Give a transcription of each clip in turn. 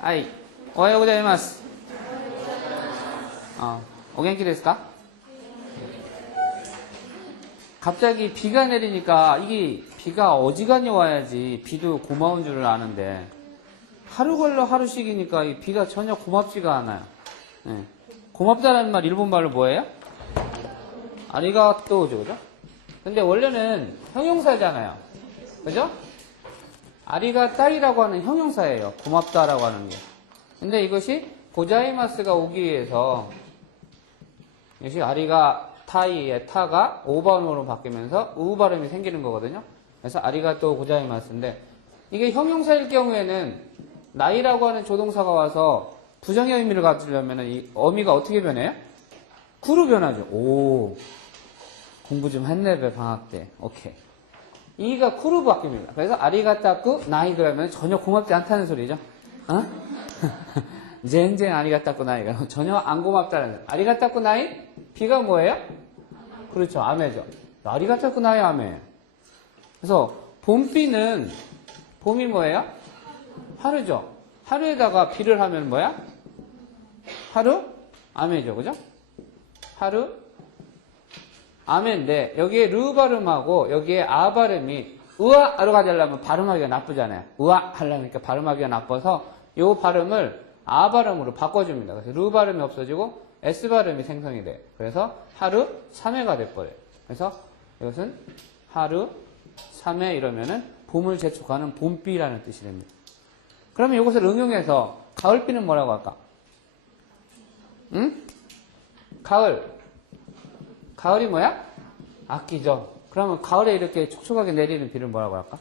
はい。おはようございます。お元気ですか? 갑자기 비가 내리니까 이게 비가 어지간히 와야지 비도 고마운 줄을 아는데 하루 걸러 하루씩이니까 이 비가 전혀 고맙지가 않아요. 네. 고맙다라는 말 일본말로 뭐예요? 아리가또죠, 그죠? 근데 원래는 형용사잖아요. 그죠? 아리가따이라고 하는 형용사예요. 고맙다라고 하는 게. 근데 이것이 고자이마스가 오기 위해서 이것이 아리가타이의 타가 오바음으로 바뀌면서 우 발음이 생기는 거거든요. 그래서 아리가또 고자이마스인데 이게 형용사일 경우에는 나이라고 하는 조동사가 와서 부정의 의미를 가지려면 이 어미가 어떻게 변해요? 구로 변하죠. 오, 공부 좀 했네, 방학 때. 오케이. 이가 쿠로 바뀝니다. 그래서 아리가타쿠 나이 그러면 전혀 고맙지 않다는 소리죠. 어? 젠젠 아리가타쿠 나이가 전혀 안 고맙다는 소리. 아리가타쿠 나이? 비가 뭐예요? 그렇죠. 아메죠. 아리가타쿠 나이 아메. 그래서 봄비는 봄이 뭐예요? 하루죠. 하루에다가 비를 하면 뭐야? 하루? 아메죠. 그죠? 하루? 아메인데 여기에 르 발음하고 여기에 아 발음이 으아로 가자려면 발음하기가 나쁘잖아요. 으아 하려니까 발음하기가 나빠서 이 발음을 아 발음으로 바꿔줍니다. 그래서 르 발음이 없어지고 S 발음이 생성이 돼요. 그래서 하루 3회가 돼버려요. 그래서 이것은 하루 3회 이러면은 봄을 재촉하는 봄비라는 뜻이 됩니다. 그러면 이것을 응용해서 가을비는 뭐라고 할까? 응? 가을. 가을이 뭐야? 악기죠. 그러면 가을에 이렇게 촉촉하게 내리는 비를 뭐라고 할까?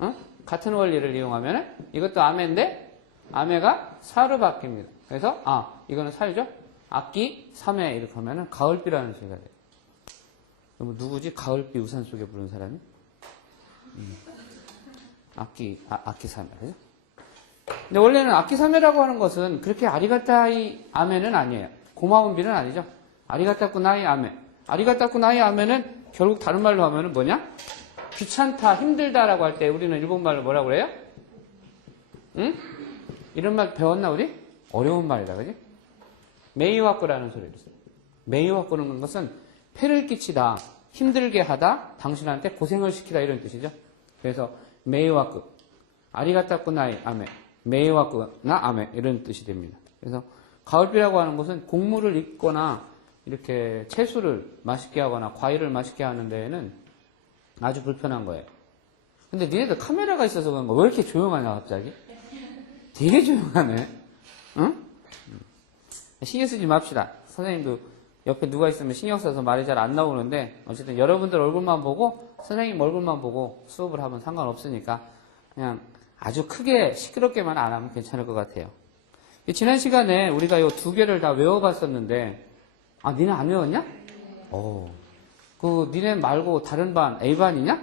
응? 같은 원리를 이용하면 이것도 아메인데 아메가 사로 바뀝니다. 그래서 이거는 사유죠. 악기 3회 이렇게 하면 가을비라는 소리가 돼요. 그럼 누구지? 가을비 우산 속에 부르는 사람이? 악기 3회. 그죠? 근데 원래는 악기 3회라고 하는 것은 그렇게 아리가타이 아메는 아니에요. 고마운 비는 아니죠. 아리가타쿠 나이 아메. 아리가타쿠 나이 아메는 결국 다른 말로 하면은 뭐냐? 귀찮다, 힘들다라고 할 때 우리는 일본말로 뭐라고 그래요? 응? 이런 말 배웠나 우리? 어려운 말이다, 그지? 메이와쿠라는 소리를 써요. 메이와쿠는 것은 폐를 끼치다, 힘들게 하다, 당신한테 고생을 시키다 이런 뜻이죠. 그래서 메이와쿠, 아리가타쿠 나이 아메, 메이와쿠나 아메 이런 뜻이 됩니다. 그래서 가을비라고 하는 것은 곡물을 입거나 이렇게 채소를 맛있게 하거나 과일을 맛있게 하는 데에는 아주 불편한 거예요. 근데 니네들 카메라가 있어서 그런가 왜 이렇게 조용하냐 갑자기? 되게 조용하네. 응? 신경 쓰지 맙시다. 선생님도 옆에 누가 있으면 신경 써서 말이 잘 안 나오는데 어쨌든 여러분들 얼굴만 보고 선생님 얼굴만 보고 수업을 하면 상관없으니까 그냥 아주 크게 시끄럽게만 안 하면 괜찮을 것 같아요. 지난 시간에 우리가 이 두 개를 다 외워봤었는데 니네 안 외웠냐? 니네 말고 다른 반 A반이냐?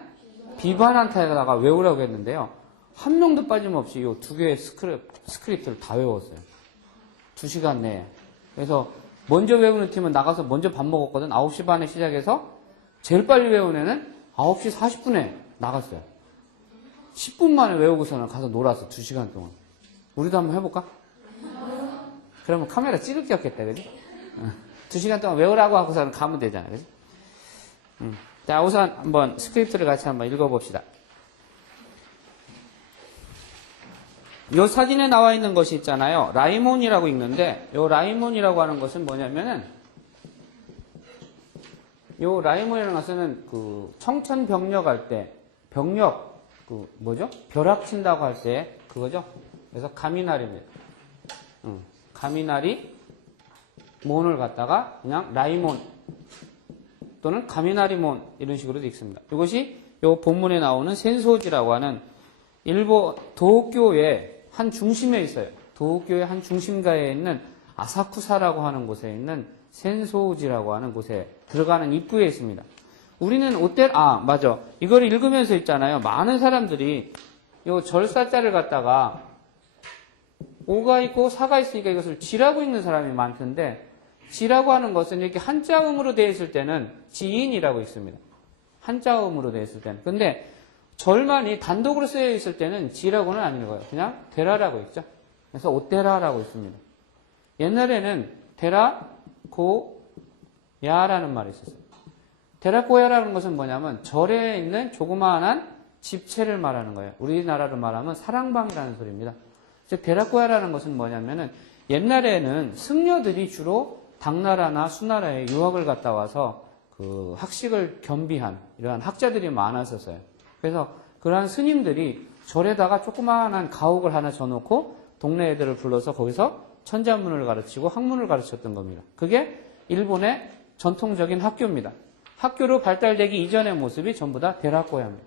B반한테다가 외우라고 했는데요. 한 명도 빠짐없이 이 두 개의 스크립트를 다 외웠어요. 2시간 내에. 그래서 먼저 외우는 팀은 나가서 먼저 밥 먹었거든. 9시 반에 시작해서 제일 빨리 외운 애는 9시 40분에 나갔어요. 10분 만에 외우고서는 가서 놀았어. 2시간 동안. 우리도 한번 해볼까? 그러면 카메라 찍을 게 없겠다, 그지? 2시간 동안 외우라고 하고서는 가면 되잖아, 그지? 자, 우선 한번 스크립트를 같이 한번 읽어봅시다. 이 사진에 나와 있는 것이 있잖아요. 라이몬이라고 읽는데, 이 라이몬이라고 하는 것은 뭐냐면은, 이 라이몬이라는 것은 청천벽력 할 때, 벼락 친다고 할 때, 그거죠? 그래서 가미나리입니다. 가미나리, 몬을 갖다가 그냥 라이몬 또는 가미나리몬 이런 식으로도 읽습니다. 이것이 이 본문에 나오는 센소지라고 하는 일본 도쿄의 한 중심에 있어요. 도쿄의 한 중심가에 있는 아사쿠사라고 하는 곳에 있는 센소지라고 하는 곳에 들어가는 입구에 있습니다. 우리는 맞아. 이걸 읽으면서 있잖아요. 많은 사람들이 이 절사자를 갖다가 오가 있고 사가 있으니까 이것을 지라고 읽는 사람이 많던데 지라고 하는 것은 이렇게 한자음으로 되어 있을 때는 지인이라고 있습니다. 한자음으로 되어 있을 때는. 근데 절만이 단독으로 쓰여 있을 때는 지라고는 안 읽어요. 그냥 되라라고 읽죠. 그래서 오테라라고 있습니다. 옛날에는 데라고야라는 말이 있었어요. 데라고야라는 것은 뭐냐면 절에 있는 조그마한 집채를 말하는 거예요. 우리나라로 말하면 사랑방이라는 소리입니다. 즉 데라고야라는 것은 뭐냐면은 옛날에는 승려들이 주로 당나라나 수나라에 유학을 갔다 와서 그 학식을 겸비한 이러한 학자들이 많았었어요. 그래서 그러한 스님들이 절에다가 조그마한 가옥을 하나 져놓고 동네 애들을 불러서 거기서 천자문을 가르치고 학문을 가르쳤던 겁니다. 그게 일본의 전통적인 학교입니다. 학교로 발달되기 이전의 모습이 전부 다 데라고야입니다.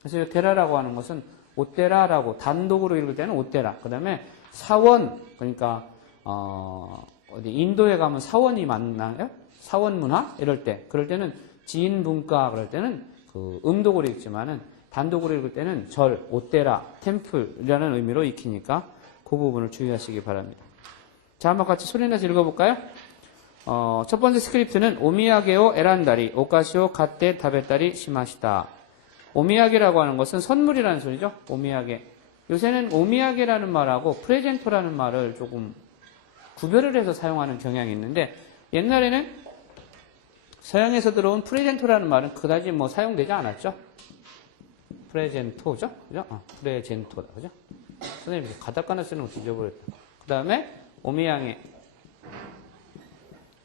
그래서 이 데라라고 하는 것은 오테라라고 단독으로 읽을 때는 오테라. 그 다음에 사원, 그러니까 어디 인도에 가면 사원이 맞나요? 사원 문화 이럴 때, 그럴 때는 지인 문과 그럴 때는 그 음독으로 읽지만은 단독으로 읽을 때는 절, 오테라, 템플이라는 의미로 익히니까 그 부분을 주의하시기 바랍니다. 자, 한번 같이 소리내서 읽어볼까요? 첫 번째 스크립트는 오미야게오 에란다리, 오카시오 가떼 타베타리 시마시다. 오미야게라고 하는 것은 선물이라는 소리죠. 오미야게. 요새는 오미야게라는 말하고 프레젠토라는 말을 조금 구별을 해서 사용하는 경향이 있는데 옛날에는 서양에서 들어온 프레젠토라는 말은 그다지 뭐 사용되지 않았죠. 프레젠토죠? 그죠? 프레젠토다. 그죠? 선생님이 가다카나 쓰는 거 잊어버렸다. 그 다음에 오미야게.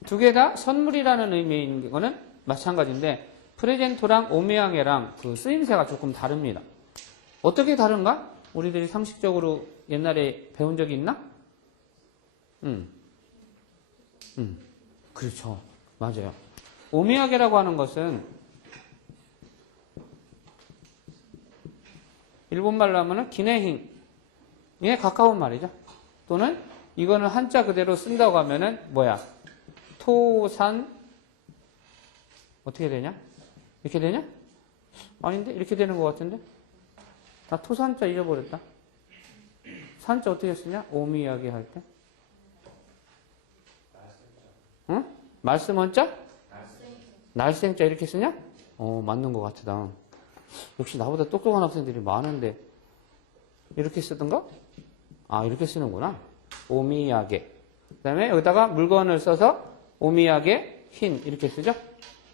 두 개 다 선물이라는 의미인 거는 마찬가지인데 프레젠토랑 오미야게랑 그 쓰임새가 조금 다릅니다. 어떻게 다른가? 우리들이 상식적으로 옛날에 배운 적이 있나? 그렇죠. 맞아요. 오미야게라고 하는 것은 일본말로 하면은 기네hin에 가까운 말이죠. 또는 이거는 한자 그대로 쓴다고 하면은 뭐야? 토산 어떻게 되냐? 이렇게 되냐? 아닌데? 이렇게 되는 것 같은데? 나 토산자 잊어버렸다. 산자 어떻게 쓰냐? 오미야게 할 때. 응? 말씀 원자? 날생자 이렇게 쓰냐? 맞는 것 같다. 역시 나보다 똑똑한 학생들이 많은데 이렇게 쓰던가? 이렇게 쓰는구나. 오미야게. 그 다음에 여기다가 물건을 써서 오미야게 흰 이렇게 쓰죠?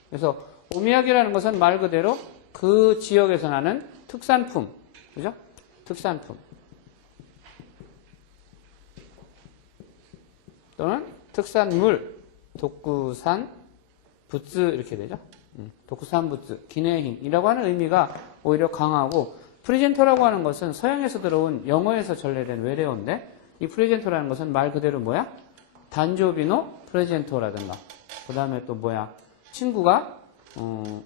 그래서 오미야게라는 것은 말 그대로 그 지역에서 나는 특산품. 그죠? 특산품. 또는 특산물. 독구산 부츠 이렇게 되죠. 독구산 부츠, 기내hin이라고 하는 의미가 오히려 강하고 프레젠토라고 하는 것은 서양에서 들어온 영어에서 전래된 외래어인데 이 프레젠토라는 것은 말 그대로 뭐야? 단조비노 프레젠토라든가 그 다음에 또 뭐야? 친구가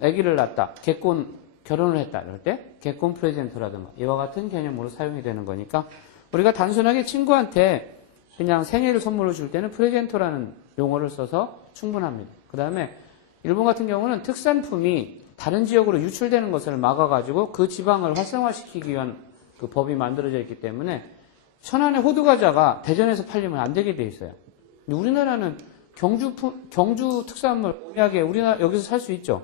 아기를 낳았다.結婚, 결혼을 했다. 이럴 때結婚 프레젠토라든가 이와 같은 개념으로 사용이 되는 거니까 우리가 단순하게 친구한테 그냥 생일을 선물로 줄 때는 프레젠토라는 용어를 써서 충분합니다. 그 다음에 일본 같은 경우는 특산품이 다른 지역으로 유출되는 것을 막아가지고 그 지방을 활성화시키기 위한 그 법이 만들어져 있기 때문에 천안의 호두과자가 대전에서 팔리면 안 되게 돼 있어요. 근데 우리나라는 경주 특산물 오미야게 우리나라 여기서 살 수 있죠.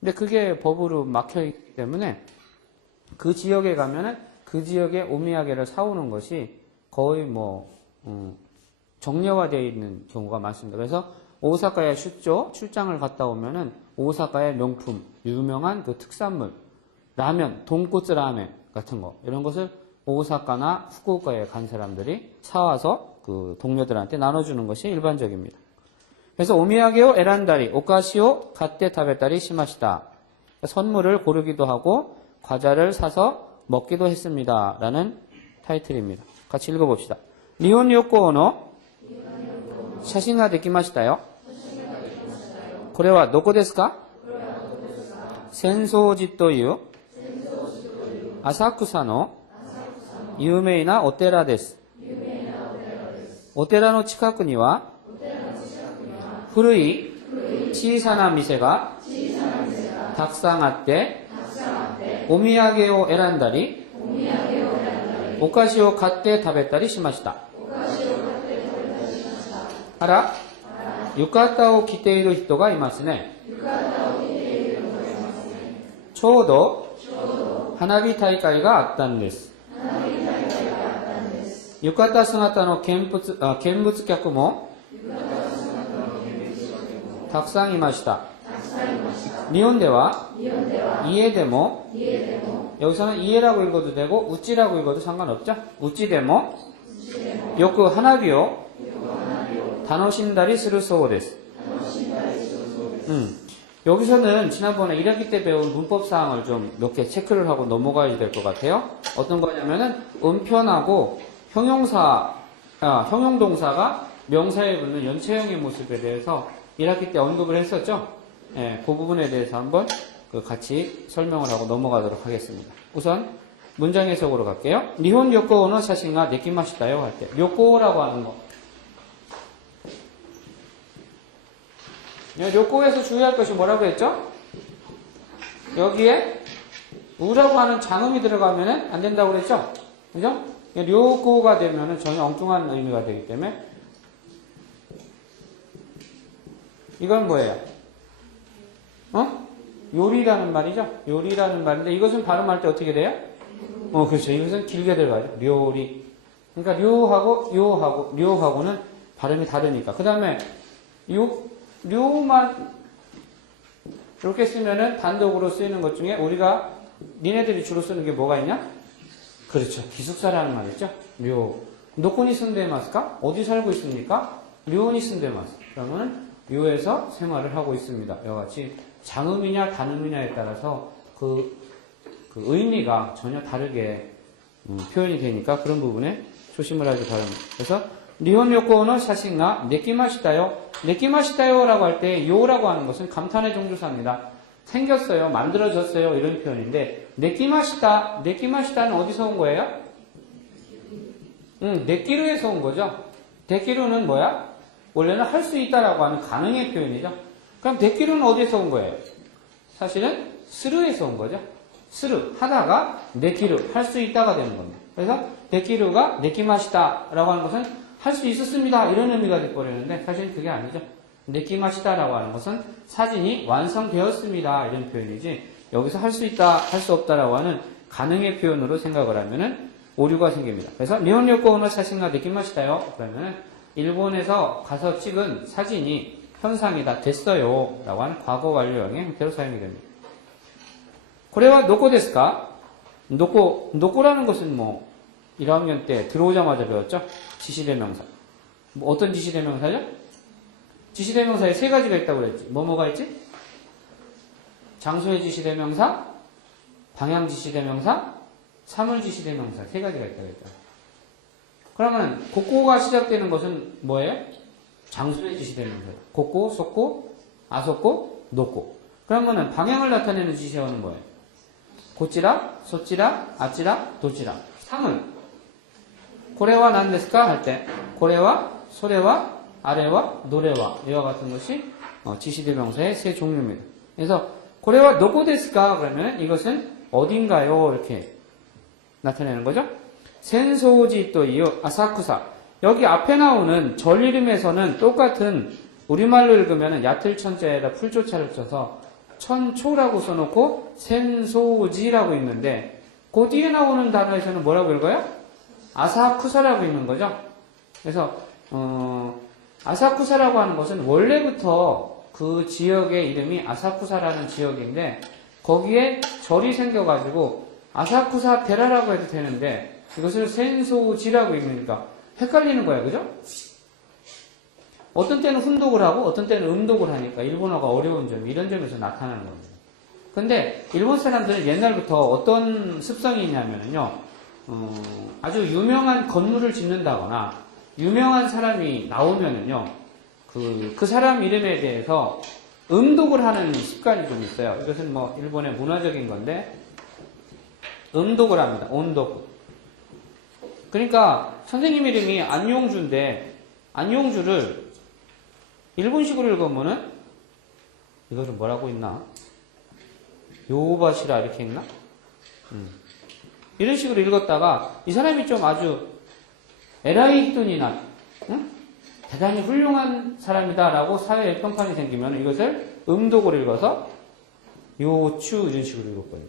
근데 그게 법으로 막혀 있기 때문에 그 지역에 가면은 그 지역의 오미야게를 사오는 것이 거의 정례화되어 있는 경우가 많습니다. 그래서 오사카에 출장을 갔다 오면은 오사카의 명품, 유명한 그 특산물, 라면, 돈코츠 라멘 같은 거, 이런 것을 오사카나 후쿠오카에 간 사람들이 사와서 그 동료들한테 나눠주는 것이 일반적입니다. 그래서 오미야게오 에란다리, 오카시오 가떼 타베타리 시마시다. 선물을 고르기도 하고 과자를 사서 먹기도 했습니다. 라는 타이틀입니다. 같이 읽어봅시다. 니혼 요코노 샤신가 데키마시타요. これはどこですか? 浅草寺という浅草の有名なお寺です。お寺の近くには古い小さな店がたくさんあってお土産を選んだりお菓子を買って食べたりしました。あら、浴衣を着ている人がいますね。ちょうど花火大会があったんです。 유카타 스나타の見物客もたくさんいました。日本では家でも 여기서는 이에라고 읽어도 되고 우찌라고 읽어도 상관없죠. 우찌でも よく花火を楽しんだりするそうです。 여기서는 지난번에 1학기 때 배운 문법 사항을 좀 몇 개 체크를 하고 넘어가야 될 것 같아요. 어떤 거냐면은 음편하고 형용동사가 명사에 붙는 연체형의 모습에 대해서 1학기 때 언급을 했었죠. 예, 그 부분에 대해서 한번 같이 설명을 하고 넘어가도록 하겠습니다. 우선 문장 해석으로 갈게요. 니혼 요코오노 사신가 느끼마시다요 할 때 요코라고 하는 거. 요코에서 주의할 것이 뭐라고 했죠? 여기에 우라고 하는 장음이 들어가면 안 된다고 그랬죠? 그죠? 요코가 되면 전혀 엉뚱한 의미가 되기 때문에 이건 뭐예요? 요리라는 말이죠? 요리라는 말인데 이것은 발음할 때 어떻게 돼요? 그렇죠. 이것은 길게 들어가죠. 료리. 그러니까 료하고는 발음이 다르니까. 그 다음에 료만 이렇게 쓰면은 단독으로 쓰이는 것 중에 우리가 니네들이 주로 쓰는 게 뭐가 있냐? 그렇죠. 기숙사라는 말이죠. 료. 노코니 쓴데마스까? 어디 살고 있습니까? 료니 쓴데마스. 그러면은 료에서 생활을 하고 있습니다. 이와 같이 장음이냐 단음이냐에 따라서 그 의미가 전혀 다르게 표현이 되니까 그런 부분에 조심을 하기 바랍니다. 그래서 니혼 요코노 샤신가 느끼마시다요. 느끼마시다요라고 할 때 요라고 하는 것은 감탄의 종주사입니다. 생겼어요, 만들어졌어요 이런 표현인데 느끼마시다는 어디서 온 거예요? 느끼루에서 온 거죠. 느끼루는 뭐야? 원래는 할 수 있다라고 하는 가능의 표현이죠. 그럼 느끼루는 어디에서 온 거예요? 사실은 스르에서 온 거죠. 스르 하다가 느끼루 할 수 있다가 되는 겁니다. 그래서 느끼루가 느끼마시다라고 하는 것은 할 수 있었습니다 이런 의미가 돼버리는데 사실은 그게 아니죠. 느끼마시다라고 하는 것은 사진이 완성되었습니다 이런 표현이지 여기서 할 수 있다 할 수 없다라고 하는 가능의 표현으로 생각을 하면은 오류가 생깁니다. 그래서 니혼 요코노 사진가 느끼마시다요. 그러면은 일본에서 가서 찍은 사진이 현상이 다 됐어요 라고 하는 과거 완료형의 형태로 사용이 됩니다. 고래와 노코 데스까? 노코라는 것은 뭐 1학년 때 들어오자마자 배웠죠? 지시대명사. 뭐 어떤 지시대명사죠? 지시대명사에 세 가지가 있다고 그랬지. 뭐가 있지? 장소의 지시대명사, 방향 지시대명사, 사물 지시대명사 세 가지가 있다고 했죠. 그러면 고코가 시작되는 것은 뭐예요? 장소의 지시대명사예요. 고코, 소코, 아소코, 노코. 그러면은 방향을 나타내는 지시어는 뭐예요? 고찌라, 소찌라, 아찌라, 도찌라. 사물. 고래와 난데스까 할 때 고래와 소래와 아래와 노래와 이와 같은 것이 지시대명사의 세 종류입니다. 그래서 고래와 노코데스까 그러면 이것은 어딘가요 이렇게 나타내는 거죠. 센소지 또 이유 아사쿠사 여기 앞에 나오는 절 이름에서는 똑같은 우리말로 읽으면 야틀천자에다 풀조차를 써서 천초라고 써놓고 센소지라고 있는데 그 뒤에 나오는 단어에서는 뭐라고 읽어요? 아사쿠사라고 읽는 거죠. 그래서 아사쿠사라고 하는 것은 원래부터 그 지역의 이름이 아사쿠사라는 지역인데 거기에 절이 생겨가지고 아사쿠사 테라라고 해도 되는데 이것을 센소지라고 읽으니까 헷갈리는 거예요. 그죠? 어떤 때는 훈독을 하고 어떤 때는 음독을 하니까 일본어가 어려운 점 이런 점에서 나타나는 겁니다. 근데 일본 사람들은 옛날부터 어떤 습성이 있냐면요. 아주 유명한 건물을 짓는다거나 유명한 사람이 나오면은요 그 사람 이름에 대해서 음독을 하는 습관이 좀 있어요. 이것은 뭐 일본의 문화적인 건데 음독을 합니다. 온독. 그러니까 선생님 이름이 안용주인데 안용주를 일본식으로 읽으면은 이거를 뭐라고 있나? 요바시라 이렇게 읽나? 이런 식으로 읽었다가 이 사람이 좀 아주 에라이 히토니나 대단히 훌륭한 사람이다라고 사회에 평판이 생기면 이것을 음독으로 읽어서 요추 이런 식으로 읽었거든요.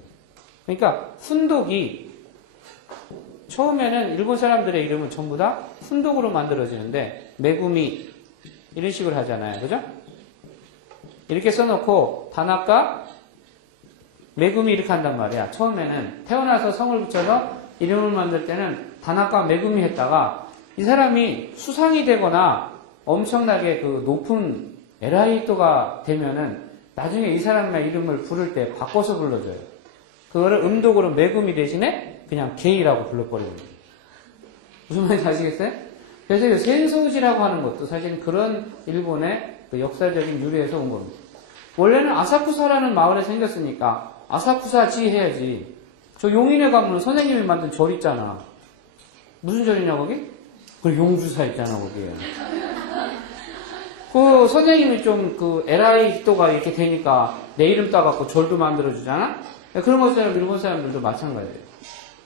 그러니까 훈독이 처음에는 일본 사람들의 이름은 전부 다 훈독으로 만들어지는데 메구미 이런 식으로 하잖아요. 그죠? 이렇게 써놓고 다나카 메구미 이렇게 한단 말이야. 처음에는 태어나서 성을 붙여서 이름을 만들 때는 다나카 메구미 했다가 이 사람이 수상이 되거나 엄청나게 그 높은 에라이토가 되면은 나중에 이 사람의 이름을 부를 때 바꿔서 불러줘요. 그거를 음독으로 메구미 대신에 그냥 게이라고 불러버리는 거예요. 무슨 말인지 아시겠어요? 그래서 이 센소지라고 하는 것도 사실 그런 일본의 그 역사적인 유래에서 온 겁니다. 원래는 아사쿠사라는 마을에 생겼으니까 아사쿠사지 해야지. 저 용인에 가면 선생님이 만든 절 있잖아. 무슨 절이냐 거기? 그 용주사 있잖아 거기에. 그 선생님이 좀 그 에라이 히토가 이렇게 되니까 내 이름 따갖고 절도 만들어주잖아? 그런 것처럼 일본 사람들도 마찬가지예요.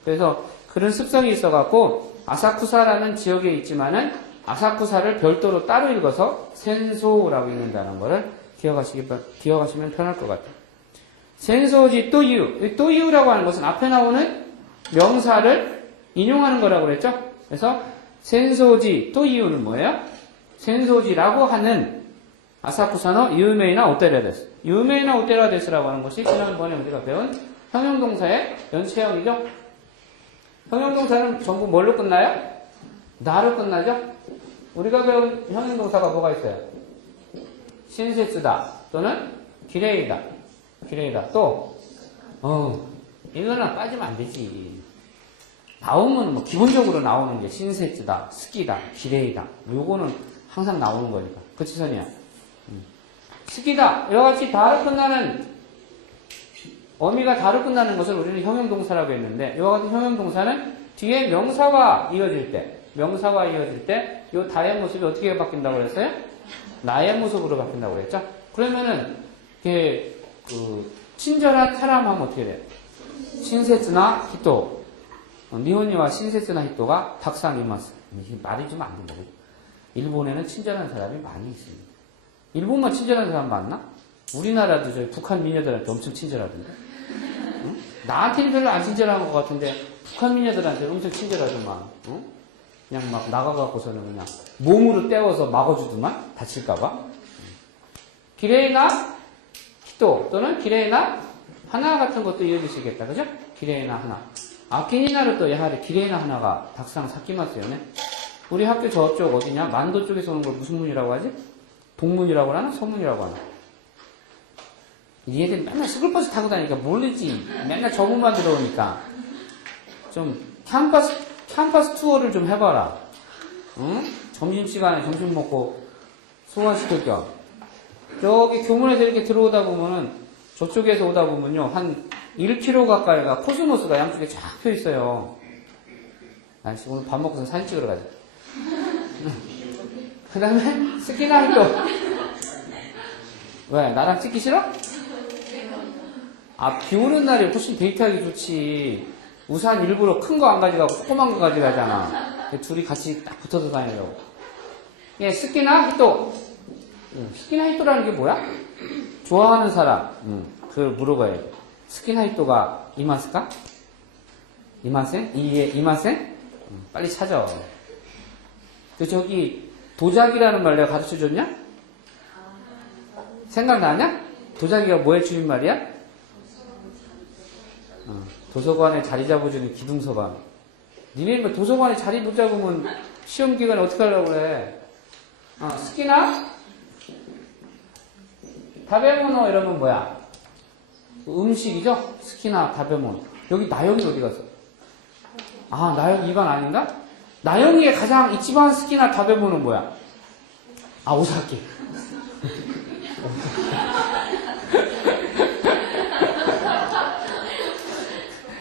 그래서 그런 습성이 있어갖고 아사쿠사라는 지역에 있지만은 아사쿠사를 별도로 따로 읽어서 센소라고 읽는다는 거를 기억하시면 편할 것 같아요. 센소지 또유. 또유라고 하는 것은 앞에 나오는 명사를 인용하는 거라고 그랬죠? 그래서 센소지 또유는 뭐예요? 센소지라고 하는 아사쿠사의 유메이나 오테라 데스. 유메이나 오테라 데스라고 하는 것이 지난번에 우리가 배운 형용동사의 연체형이죠? 형용동사는 전부 뭘로 끝나요? 나로 끝나죠? 우리가 배운 형용동사가 뭐가 있어요? 신세츠다 또는 기레이다. 기레이다. 또 이거는 빠지면 안 되지. 나오면 뭐 기본적으로 나오는 게 신세츠다, 스키다, 기레이다. 요거는 항상 나오는 거니까. 그치 선이야? 스키다. 이와 같이 다로 끝나는 어미가 다로 끝나는 것을 우리는 형용동사라고 했는데 이와 같은 형용동사는 뒤에 명사가 이어질 때 이 다의 모습이 어떻게 바뀐다고 그랬어요? 나의 모습으로 바뀐다고 그랬죠? 그러면은 친절한 사람 하면 어떻게 돼요? 신세츠나 히토. 니혼이와 신세츠나 히토가 탁상이마스. 말이 좀 안 된다고. 일본에는 친절한 사람이 많이 있습니다. 일본만 친절한 사람 많나? 우리나라도 저희 북한 미녀들한테 엄청 친절하던데. 응? 나한테는 별로 안 친절한 것 같은데 북한 미녀들한테 엄청 친절하더만. 응? 그냥 막 나가갖고서는 그냥 몸으로 떼어서 막아주더만 다칠까봐. 기레이나 히토 또는 기레이나 하나 같은 것도 이어지시겠다. 그죠? 기레이나 하나. 아키니나를 또 야하리 기레이나 하나가 닭상 사키마스요네. 우리 학교 저쪽 어디냐? 만도 쪽에서 오는 걸 무슨 문이라고 하지? 동문이라고 하나? 서문이라고 하나? 얘들 맨날 시골버스 타고 다니니까 모르지. 맨날 저 문만 들어오니까. 좀 캠퍼스 투어를 좀 해봐라. 응? 점심시간에 점심 먹고 소화시킬 겸. 저기 교문에서 이렇게 들어오다 보면은 저쪽에서 오다 보면요. 한 1km 가까이가 코스모스가 양쪽에 쫙 펴 있어요. 난 오늘 밥 먹고서 사진 찍으러 가자. 그 다음에 스키나히토. 왜? 나랑 찍기 싫어? 비 오는 날에 훨씬 데이트하기 좋지. 우산 일부러 큰 거 안 가져가고 조그만 거 가져가잖아. 둘이 같이 딱 붙어서 다니려고. 예, 스키나히토. 스키나히토라는 게 뭐야? 좋아하는 사람. 그걸 물어봐야 돼. 스키나히토가 이마스까? 이마센? 이마센? 빨리 찾아. 저기 도자기라는 말 내가 가르쳐줬냐? 생각나냐? 도자기가 뭐의 줄임말이야? 도서관에 자리 잡아주는 기둥서방. 니네 뭐 도서관에 자리 못 잡으면 시험 기간에 어떻게 하려고 그래? 스키나? 다베모노 이러면 뭐야? 음식이죠? 스키나 다베모노. 여기 나영이 어디 갔어? 나영이 이반 아닌가? 나영이의 가장 이치반 스키나 다베모노는 뭐야? 오사케.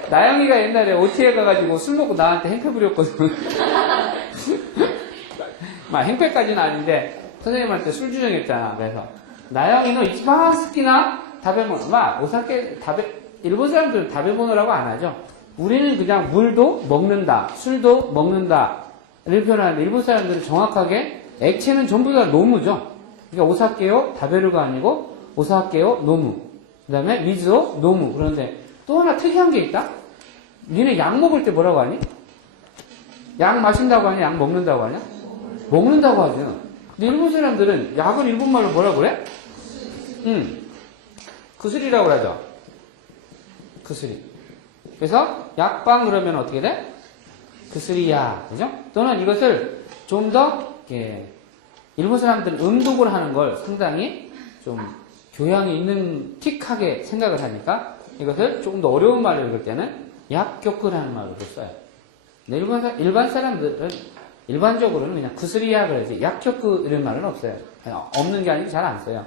나영이가 옛날에 OT에 가가지고 술 먹고 나한테 행패 부렸거든. 행패까지는 아닌데 선생님한테 술 주정했잖아. 그래서 나영이는 이치반 스키나 다베모노. 오사케 일본 사람들은 다베모노라고 안 하죠. 우리는 그냥 물도 먹는다, 술도 먹는다를 표현하는데 일본 사람들은 정확하게 액체는 전부 다 노무죠. 그러니까 오사케요 다베르가 아니고 오사케요 노무. 그 다음에 미즈오 노무. 그런데 또 하나 특이한 게 있다. 니네 약 먹을 때 뭐라고 하니? 약 마신다고 하냐? 약 먹는다고 하냐? 먹는다고 하죠. 근데 일본 사람들은 약을 일본말로 뭐라고 그래? 구슬이라고 하죠. 구슬이. 그래서 약방 그러면 어떻게 돼? 구슬이야. 그죠? 또는 이것을 좀 더 일본 사람들은 음독을 하는 걸 상당히 좀 교양이 있는 틱하게 생각을 하니까 이것을 조금 더 어려운 말을 읽을 때는 약교크라는 말로 써요. 일반 사람들은 일반적으로는 그냥 구슬이야 그러지 약교크 이런 말은 없어요. 없는 게 아니고 잘 안 써요.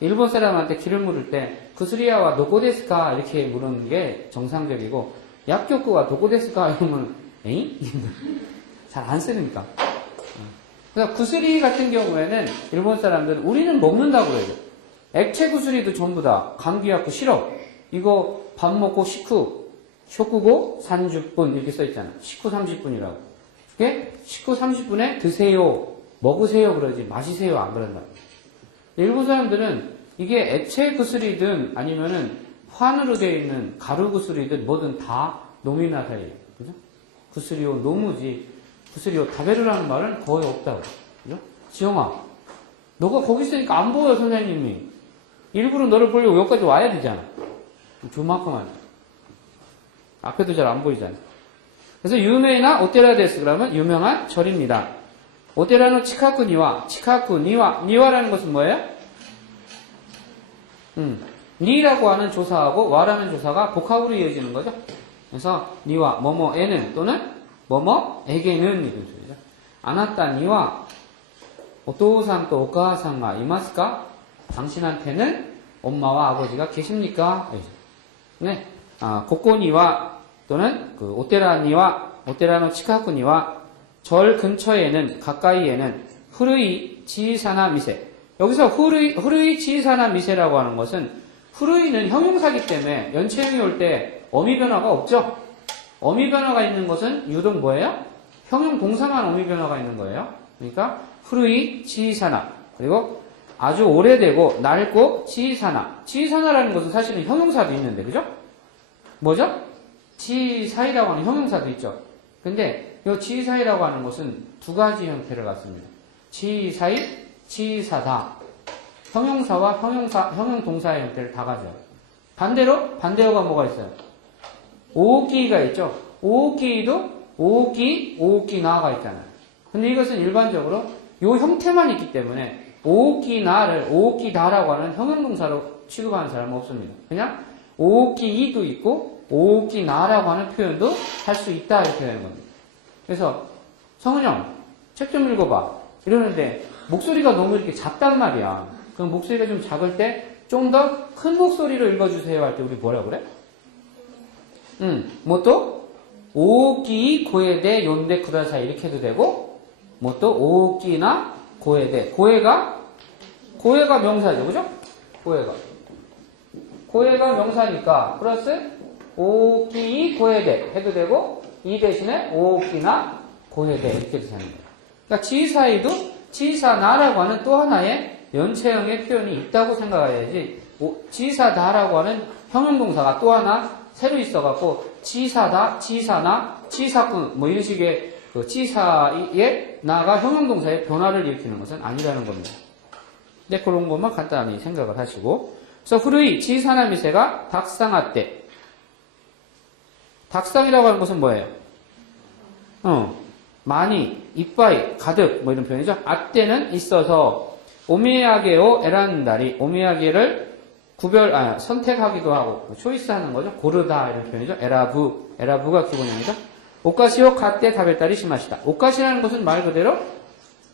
일본 사람한테 길을 물을 때 구스리야와 도코데스까 이렇게 물은 게 정상적이고 약교크와 도코데스까 이러면 에잉? 잘 안 쓰니까. 그래서 구스리 같은 경우에는 일본 사람들은 우리는 먹는다고 그래요. 액체 구스리도 전부 다 감기 약고 싫어. 이거 밥 먹고 식후 쇼쿠고 30분 이렇게 써있잖아. 식후 30분이라고. 그게 식후 30분에 드세요. 먹으세요 그러지 마시세요 안 그런다. 일본 사람들은 이게 액체 구슬이든 아니면은 환으로 되어 있는 가루 구슬이든 뭐든 다 노미나사예요. 그죠? 구슬이요 노무지. 구슬이요 다베르라는 말은 거의 없다고. 그죠? 지영아, 너가 거기 있으니까 안 보여 선생님이. 일부러 너를 보려고 여기까지 와야 되잖아. 조만큼만. 앞에도 잘 안 보이잖아. 그래서 유메이나 오테라 데스 그러면 유명한 절입니다. 오테라노 치카쿠 니와, 니와라는 것은 뭐예요? 니라고 하는 조사하고 와라는 조사가 복합으로 이어지는 거죠. 그래서 니와 뭐뭐에는 또는 뭐뭐에게는 이런 소리죠. 아나타 니와 오토산 또 오카상가 이마스까? 당신한테는 엄마와 아버지가 계십니까? 네. 고코니와 또는 그 오테라노 치카쿠니와 절 근처에는 가까이에는 후르이 지사나 미세. 여기서 후르이 지사나 미세라고 하는 것은 후르이는 형용사기 때문에 연체형이 올 때 어미 변화가 없죠. 어미 변화가 있는 것은 유독 뭐예요? 형용 동사만 어미 변화가 있는 거예요. 그러니까 후르이 지사나 그리고 아주 오래되고 낡고 지사나라는 것은 사실은 형용사도 있는데 그죠? 뭐죠? 지사이라고 하는 형용사도 있죠. 근데 이 지사이라고 하는 것은 두 가지 형태를 갖습니다. 지사이, 지사다. 형용사와 형용 동사의 형태를 다 가져요. 반대어가 뭐가 있어요? 오기가 있죠. 오기도 오기나가 있잖아요. 근데 이것은 일반적으로 이 형태만 있기 때문에 오기나를 오기다라고 하는 형용 동사로 취급하는 사람은 없습니다. 그냥 오기이도 있고 오기나라고 하는 표현도 할 수 있다 이렇게 되는 겁니다. 그래서 성은형 책 좀 읽어봐 이러는데 목소리가 너무 이렇게 작단 말이야. 그럼 목소리가 좀 작을 때 좀 더 큰 목소리로 읽어주세요 할 때 우리 뭐라 그래? 또 오기 고에대 연대 쿠다사 이렇게 해도 되고 또 오기나 고에대 고해가 명사죠 그죠? 고해가 명사니까 플러스 오기 고에대 해도 되고 이 대신에 오기나 고에대 이렇게 되는 거예요. 그러니까 지사이도 지사나라고 하는 또 하나의 연체형의 표현이 있다고 생각해야지 지사다라고 하는 형용동사가 또 하나 새로 있어갖고 지사다, 지사나, 지사꾼 뭐 이런 식의 그 지사의 나가 형용동사의 변화를 일으키는 것은 아니라는 겁니다. 근데 그런 것만 간단히 생각을 하시고 그래서 후르이 지사나 미세가 닭상아떼 닭상이라고 하는 것은 뭐예요? 많이, 이빠이, 가득 뭐 이런 표현이죠. 아떼는 있어서 오미야게오 에란다리 오미야게를 선택하기도 하고 초이스하는 거죠. 고르다 이런 표현이죠. 에라부가 기본입니다. 오카시오 가떼 다베타리 시마시다. 오카시라는 것은 말 그대로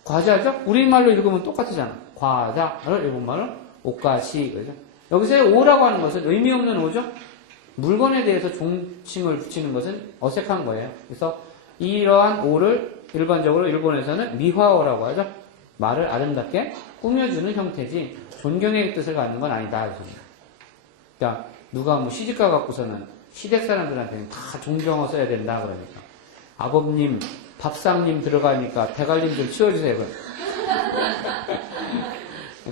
과자죠. 우리말로 읽으면 똑같으잖아. 과자를 일본말로 오카시 그죠. 여기서 오라고 하는 것은 의미 없는 오죠. 물건에 대해서 종칭을 붙이는 것은 어색한 거예요. 그래서 이러한 오를 일반적으로 일본에서는 미화어라고 하죠. 말을 아름답게 꾸며주는 형태지 존경의 뜻을 갖는 건 아니다. 그러니까 누가 뭐 시집가 갖고서는 시댁 사람들한테는 다 존경어 써야 된다 그러니까 아버님, 밥상님 들어가니까 대갈림 좀 치워주세요.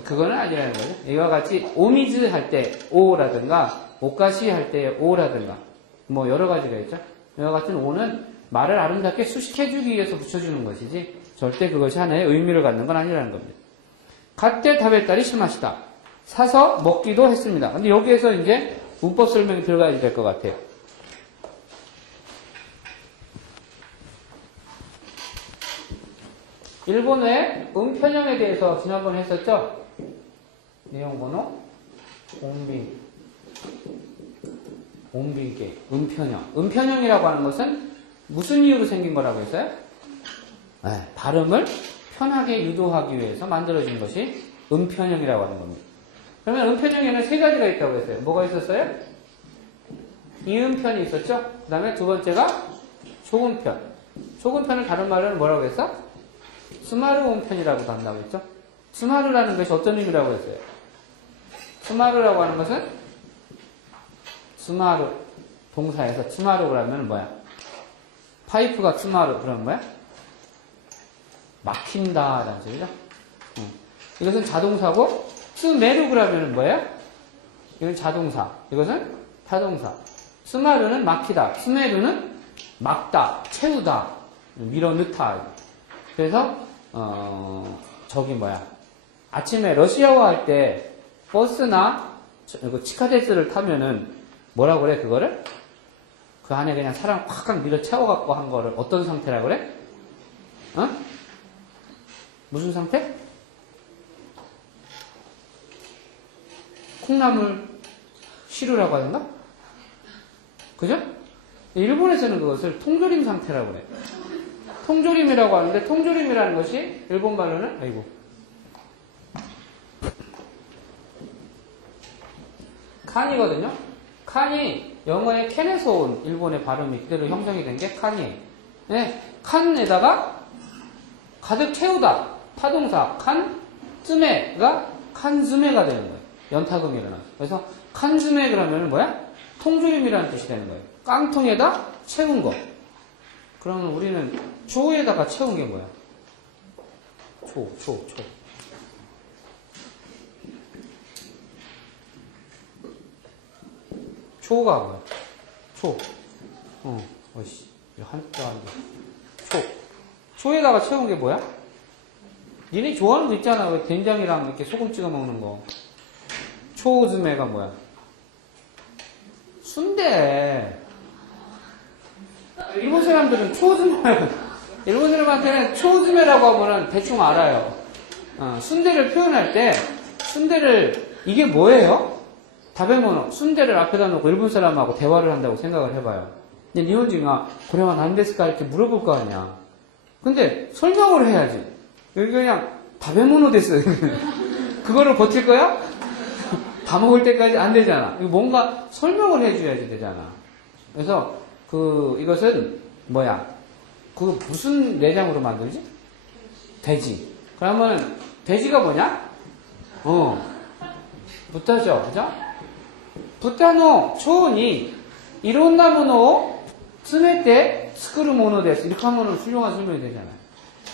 그거는 아니라는 거죠. 이와 같이 오미즈 할 때 오라든가 오카시 할 때 오라든가 뭐 여러 가지가 있죠. 이와 같은 오는 말을 아름답게 수식해주기 위해서 붙여주는 것이지 절대 그것이 하나의 의미를 갖는 건 아니라는 겁니다. 갓때 답했다리 실맛이다. 사서 먹기도 했습니다. 근데 여기에서 이제 문법 설명이 들어가야 될 것 같아요. 일본어의 음편형에 대해서 지난번에 했었죠? 내용번호 0빈 음편형. 음편형이라고 하는 것은 무슨 이유로 생긴 거라고 했어요? 발음을 편하게 유도하기 위해서 만들어진 것이 음편형이라고 하는 겁니다. 그러면 음편형에는 세 가지가 있다고 했어요. 뭐가 있었어요? 이음편이 있었죠? 그 다음에 두 번째가 초음편. 초음편을 다른 말로는 뭐라고 했어? 스마르 음편이라고도 한다고 했죠? 스마르라는 것이 어떤 의미라고 했어요? 스마르라고 하는 것은 스마르 동사에서 스마르 그러면 뭐야? 파이프가 스마르 그러면 뭐야? 막힌다 라는 소리죠? 이것은 자동사고 스메르 그러면 뭐예요? 이건 자동사. 이것은 타동사. 스마르는 막히다. 스메르는 막다, 채우다, 밀어넣다. 그래서 저기 뭐야? 아침에 러시아어 할 때 버스나 치카데스를 타면은 뭐라고 그래 그거를? 그 안에 그냥 사람 꽉꽉 밀어 채워갖고 한 거를 어떤 상태라고 그래? 무슨 상태? 콩나물 시루라고 하던가? 그죠? 일본에서는 그것을 통조림 상태라고 그래. 통조림이라고 하는데 통조림이라는 것이 일본 말로는 칸이거든요. 칸이 영어의 캔에서 온 일본의 발음이 그대로 형성이 된 게 칸이에요. 네, 칸에다가 가득 채우다. 타동사 칸즈메가 칸즈메가 되는 거예요. 연타금이라는. 그래서 칸즈메 그러면 뭐야? 통조림이라는 뜻이 되는 거예요. 깡통에다 채운 거. 그러면 우리는 초에다가 채운 게 뭐야? 초. 초가 뭐야? 한자 안 돼. 초에다가 채운 게 뭐야? 니네 좋아하는 거 있잖아. 왜 된장이랑 이렇게 소금 찍어 먹는 거. 초즈메가 뭐야? 순대. 일본 사람들은 일본 사람한테는 초즈메라고 하면은 대충 알아요. 순대를 표현할 때, 이게 뭐예요? 다베모노, 순대를 앞에다 놓고 일본 사람하고 대화를 한다고 생각을 해봐요. 근데 니혼지가 고래와 난데스까 이렇게 물어볼 거 아니야. 근데 설명을 해야지. 여기 그냥 다베모노 데스. 그거를 버틸 거야? 다 먹을 때까지 안 되잖아. 이거 뭔가 설명을 해줘야지 되잖아. 그래서 이것은 뭐야? 무슨 내장으로 만들지? 돼지. 그러면 돼지가 뭐냐? 부타죠, 그죠? 부타노 초니 이론나무노 스메테 스크르모노 데스. 이렇게 하면 훌륭한 설명이 되잖아요.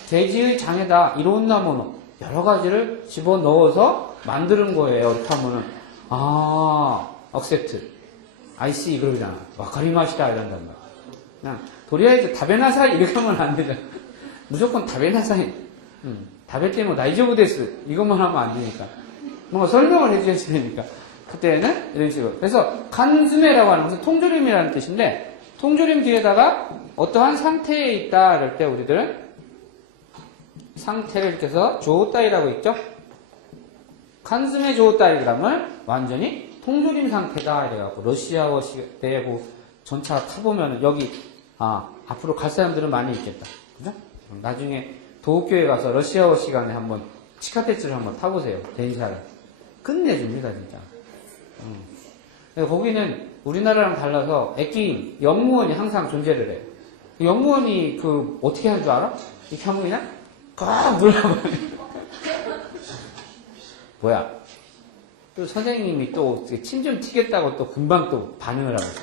돼지의 장에다 이론나무노 여러 가지를 집어넣어서 만드는 거예요. 이렇게 하면은 accept, I see 그러잖아. 와카리마시다 이런단 말이야. 그냥 도리아에서 다베나사이 이렇게 하면 안 되잖아. 무조건 다베나사이. 다베테모 다이조부 데스 이것만 하면 안 되니까. 뭔가 설명을 해줘야 되니까. 그때는 이런 식으로. 그래서 칸즈메라고 하는 것은 통조림이라는 뜻인데 통조림 뒤에다가 어떠한 상태에 있다 이럴 때 우리들은 상태를 이렇게 해서 조따이라고 있죠. 칸즈메 조따이 그러면 완전히 통조림 상태다 이래갖고 러시아어 시대에 전차 타보면 여기 앞으로 갈 사람들은 많이 있겠다. 그죠? 나중에 도쿄에 가서 러시아어 시간에 한번 치카테츠를 한번 타보세요.電車를 끝내줍니다 진짜. 거기는 우리나라랑 달라서駅영무원이 항상 존재를 해요. 영무원이 어떻게 하는 줄 알아? 이렇게 하면 그냥 꽉 눌러버려. 뭐야? 또 선생님이 또 침 좀 튀겠다고 또 금방 또 반응을 하고 있어.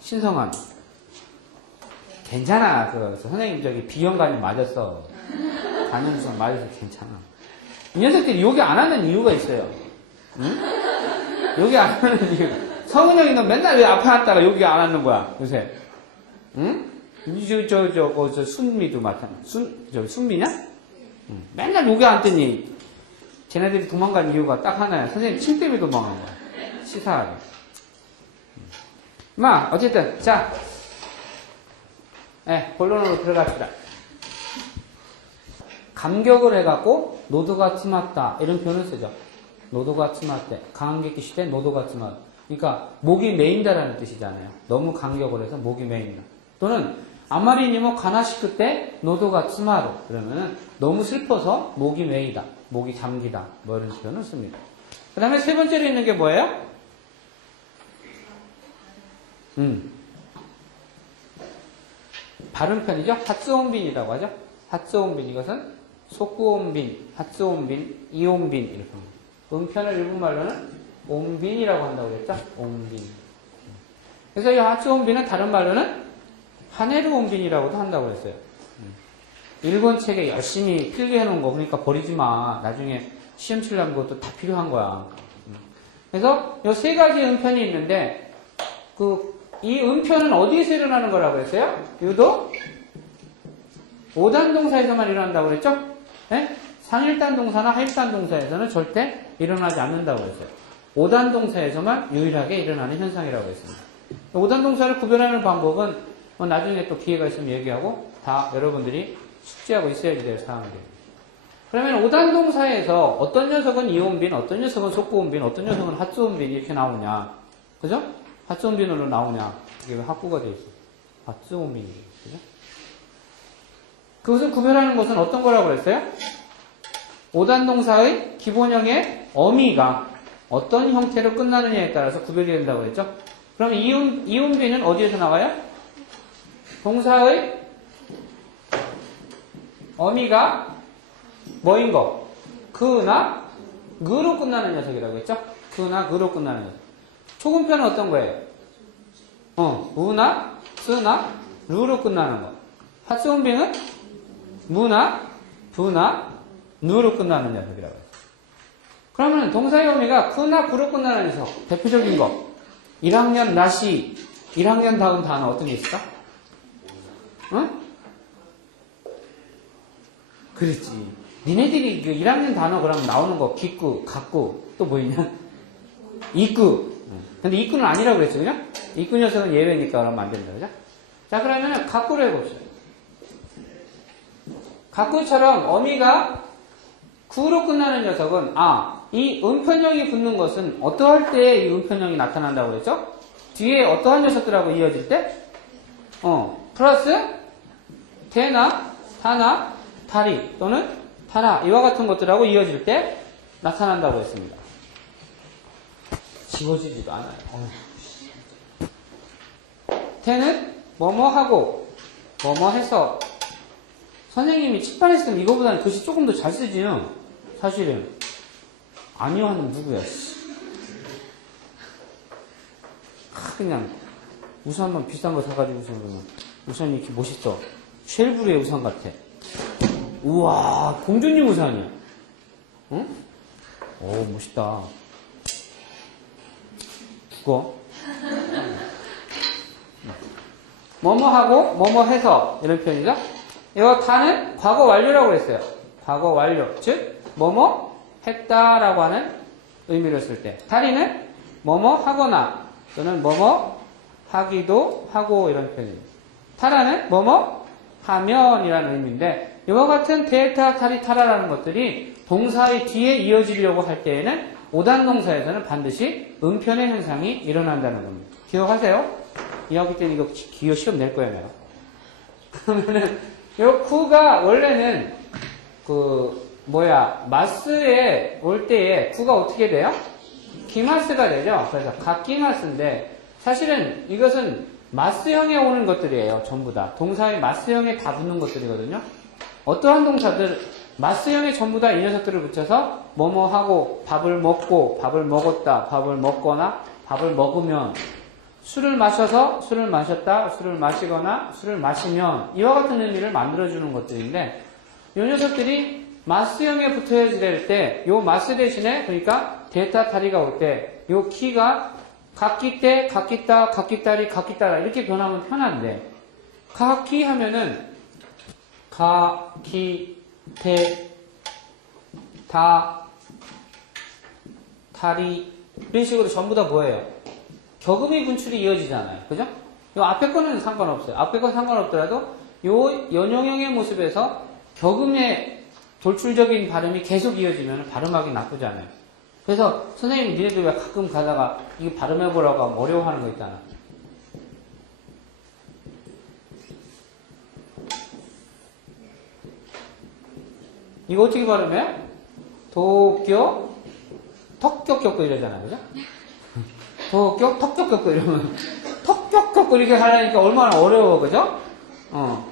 신성한. 괜찮아. 선생님 저기 비형관이 맞았어. 반응성 맞아서 괜찮아. 이 녀석들이 요기 안 하는 이유가 있어요. 응? 요기 안 하는 이유. 성은형이 너 맨날 왜 앞에 앉다가 요기 안 하는 거야, 요새? 응? 순미도 마찬가지. 순미냐? 맨날 녹여 앉더니, 쟤네들이 도망간 이유가 딱 하나야. 선생님 침 때문에 도망간 거야. 치사하게. 어쨌든, 자. 본론으로 들어갑시다. 감격을 해갖고, 노도가 틈았다. 이런 표현을 쓰죠. 노도가 틈았대. 감격기 시대 노도가 틈았다. 그러니까, 목이 메인다라는 뜻이잖아요. 너무 감격을 해서 목이 메인다. 또는, 아마리니모 가나시크 때 노도가 츠마루. 그러면은, 너무 슬퍼서 목이 메이다. 목이 잠기다. 뭐 이런 표현을 씁니다. 그 다음에 세 번째로 있는 게 뭐예요? 발음편이죠? 하츠온빈이라고 하죠? 하츠온빈. 이것은 소쿠온빈, 하츠온빈, 이온빈. 이렇게 합니다. 음편을 일본말로는 온빈이라고 한다고 그랬죠? 온빈. 그래서 이 하츠온빈은 다른 말로는 하네르 온빈이라고도 한다고 했어요. 일본 책에 열심히 필기해 놓은 거, 그러니까 버리지 마. 나중에 시험 치려면 그것도 다 필요한 거야. 그래서 이 세 가지 음편이 있는데, 이 음편은 어디에서 일어나는 거라고 했어요? 유독 오단 동사에서만 일어난다고 그랬죠? 네? 상일단 동사나 하일단 동사에서는 절대 일어나지 않는다고 했어요. 오단 동사에서만 유일하게 일어나는 현상이라고 했습니다. 오단 동사를 구별하는 방법은 나중에 또 기회가 있으면 얘기하고 다 여러분들이 숙지하고 있어야지 될 사항이에요. 그러면 오단 동사에서 어떤 녀석은 이온빈, 어떤 녀석은 속구온빈, 어떤 녀석은 하츠온빈 이렇게 나오냐? 그죠? 하츠온빈으로 나오냐? 이게 왜 학구가 돼 있어? 하츠온빈이. 그죠? 그것을 구별하는 것은 어떤 거라고 그랬어요? 오단 동사의 기본형의 어미가 어떤 형태로 끝나느냐에 따라서 구별이 된다고 그랬죠? 그럼 이온빈은 어디에서 나와요? 동사의 어미가 뭐인 거? 그나 그로 끝나는 녀석이라고 했죠? 그나 그로 끝나는 녀석. 초급편은 어떤 거예요? 우나, 쓰나, 루로 끝나는 거. 하츠온빈은 무나, 부나, 누로 끝나는 녀석이라고 해요. 그러면 동사의 어미가 그나 구로 끝나는 녀석. 대표적인 거. 1학년 나시, 1학년 다음 단어 어떤 게 있을까? 응? 그렇지. 니네들이 그 1학년 단어 그러면 나오는 거 기꾸, 갖고 또 뭐 있냐? 이꾸. 근데 이꾸는 아니라고 그랬죠, 그죠? 이꾸 녀석은 예외니까 그러면 안 된다, 그죠? 자, 그러면 갖고로 해봅시다. 갖고처럼 어미가 구로 끝나는 녀석은 이 음편형이 붙는 것은 어떠할 때 이 음편형이 나타난다고 그랬죠? 뒤에 어떠한 녀석들하고 이어질 때? 플러스 테나, 타나, 다리 또는 타나 이와 같은 것들하고 이어질 때 나타난다고 했습니다. 지워지지도 않아요. 테는 뭐뭐하고 뭐뭐해서 선생님이 칠판했으면 이거보다는 글씨 조금 더 잘 쓰지요. 사실은 아니요 하는 누구야. 그냥 우산만 비싼 거 사가지고 그러면 우산이 이렇게 멋있어. 쉘브르의 우산 같아. 우와, 공주님 우산이야. 응? 오, 멋있다. 죽어. 뭐뭐하고 뭐뭐해서 이런 표현이죠. 이거 다는 과거 완료라고 했어요. 과거 완료. 즉 뭐뭐 했다라고 하는 의미를 쓸 때. 다리는 뭐뭐 하거나 또는 뭐뭐 하기도 하고 이런 표현입니다. 타라는 뭐뭐 하면이라는 의미인데 이와 같은 데이터, 타리, 타라라는 것들이 동사의 뒤에 이어지려고 할 때에는 오단 동사에서는 반드시 음편의 현상이 일어난다는 겁니다. 기억하세요? 2학기 때는 이거 기호 시험 낼 거예요, 내가. 그러면은 요 쿠가 원래는 마스에 올 때에 쿠가 어떻게 돼요? 기마스가 되죠. 그래서 각기마스인데 사실은 이것은 마스형에 오는 것들이에요. 전부 다. 동사의 마스형에 다 붙는 것들이거든요. 어떠한 동사들 마스형에 전부 다 이 녀석들을 붙여서 뭐뭐 하고 밥을 먹고 밥을 먹었다 밥을 먹거나 밥을 먹으면 술을 마셔서 술을 마셨다 술을 마시거나 술을 마시면 이와 같은 의미를 만들어주는 것들인데 이 녀석들이 마스형에 붙어야 될 때 요 마스 대신에 그러니까 데이터 타리가 올 때 요 키가 각기 때, 각기 따, 각기 따리, 각기 따라 이렇게 변하면 편한데 가키 하면은 가, 기, 대, 다, 다리 이런 식으로 전부 다 뭐예요? 격음의 분출이 이어지잖아요. 그죠? 요 앞에 거는 상관없어요. 앞에 거 상관없더라도 요 연용형의 모습에서 격음의 돌출적인 발음이 계속 이어지면 발음하기 나쁘지 않아요. 그래서 선생님 니네들 왜 가끔 가다가 이거 발음해보라고 하면 어려워하는 거 있잖아. 이거 어떻게 발음해요? 도쿄 턱격격거 이러잖아요. 그죠? 도쿄 턱격격거 이러면 턱격격거 이렇게 하려니까 얼마나 어려워. 그죠?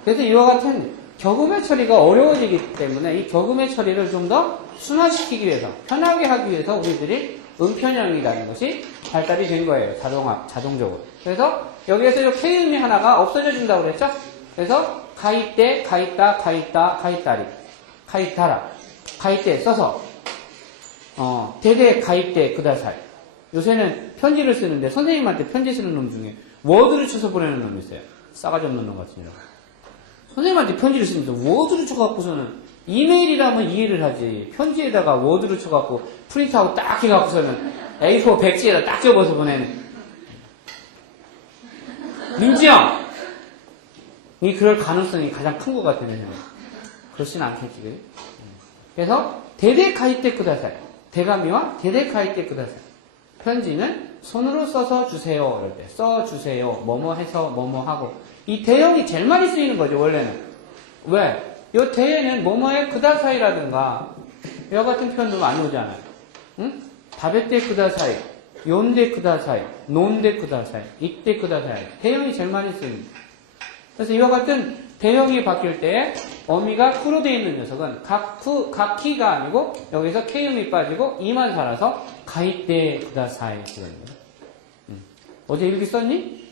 그래서 이와 같은 격음의 처리가 어려워지기 때문에 이 격음의 처리를 좀 더 순화시키기 위해서, 편하게 하기 위해서 우리들이 음편형이라는 것이 발달이 된 거예요. 자동적으로. 그래서 여기에서 이 K음이 하나가 없어져 준다고 그랬죠? 그래서 가이때, 가이따, 가이따, 가이따리, 가이따라, 가이때 써서 대대 가이때 그다사이. 요새는 편지를 쓰는데 선생님한테 편지 쓰는 놈 중에 워드를 쳐서 보내는 놈이 있어요. 싸가지 없는 놈 같은 년. 선생님한테 편지를 쓰면서 워드를 쳐갖고서는 이메일이라면 이해를 하지. 편지에다가 워드를 쳐갖고 프린트하고 딱 해갖고서는 A4 백지에다 딱 접어서 보내는. 민지영! 이 그럴 가능성이 가장 큰 것 같아요. 그렇진 않겠지. 그래? 그래서 대대카이테 쿠다사이. 대가미와 대대카이테 구다사이. 편지는 손으로 써서 주세요. 이럴 때 써주세요. 뭐뭐 해서 뭐뭐 하고. 이 대형이 제일 많이 쓰이는 거죠. 원래는. 왜? 이 대에는 뭐뭐의 구다사이라든가 이와 같은 표현도 많이 오잖아요. 응? 다베테 구다사이, 요데 구다사이, 논데 구다사이, 이때 구다사이. 대형이 제일 많이 쓰입니다. 그래서 이와 같은 대형이 바뀔 때 어미가 쿠로 되어 있는 녀석은 각키가 아니고 여기서 K음이 빠지고 이만 살아서 가이때 구다사이 그겁니다. 어제 일기 썼니?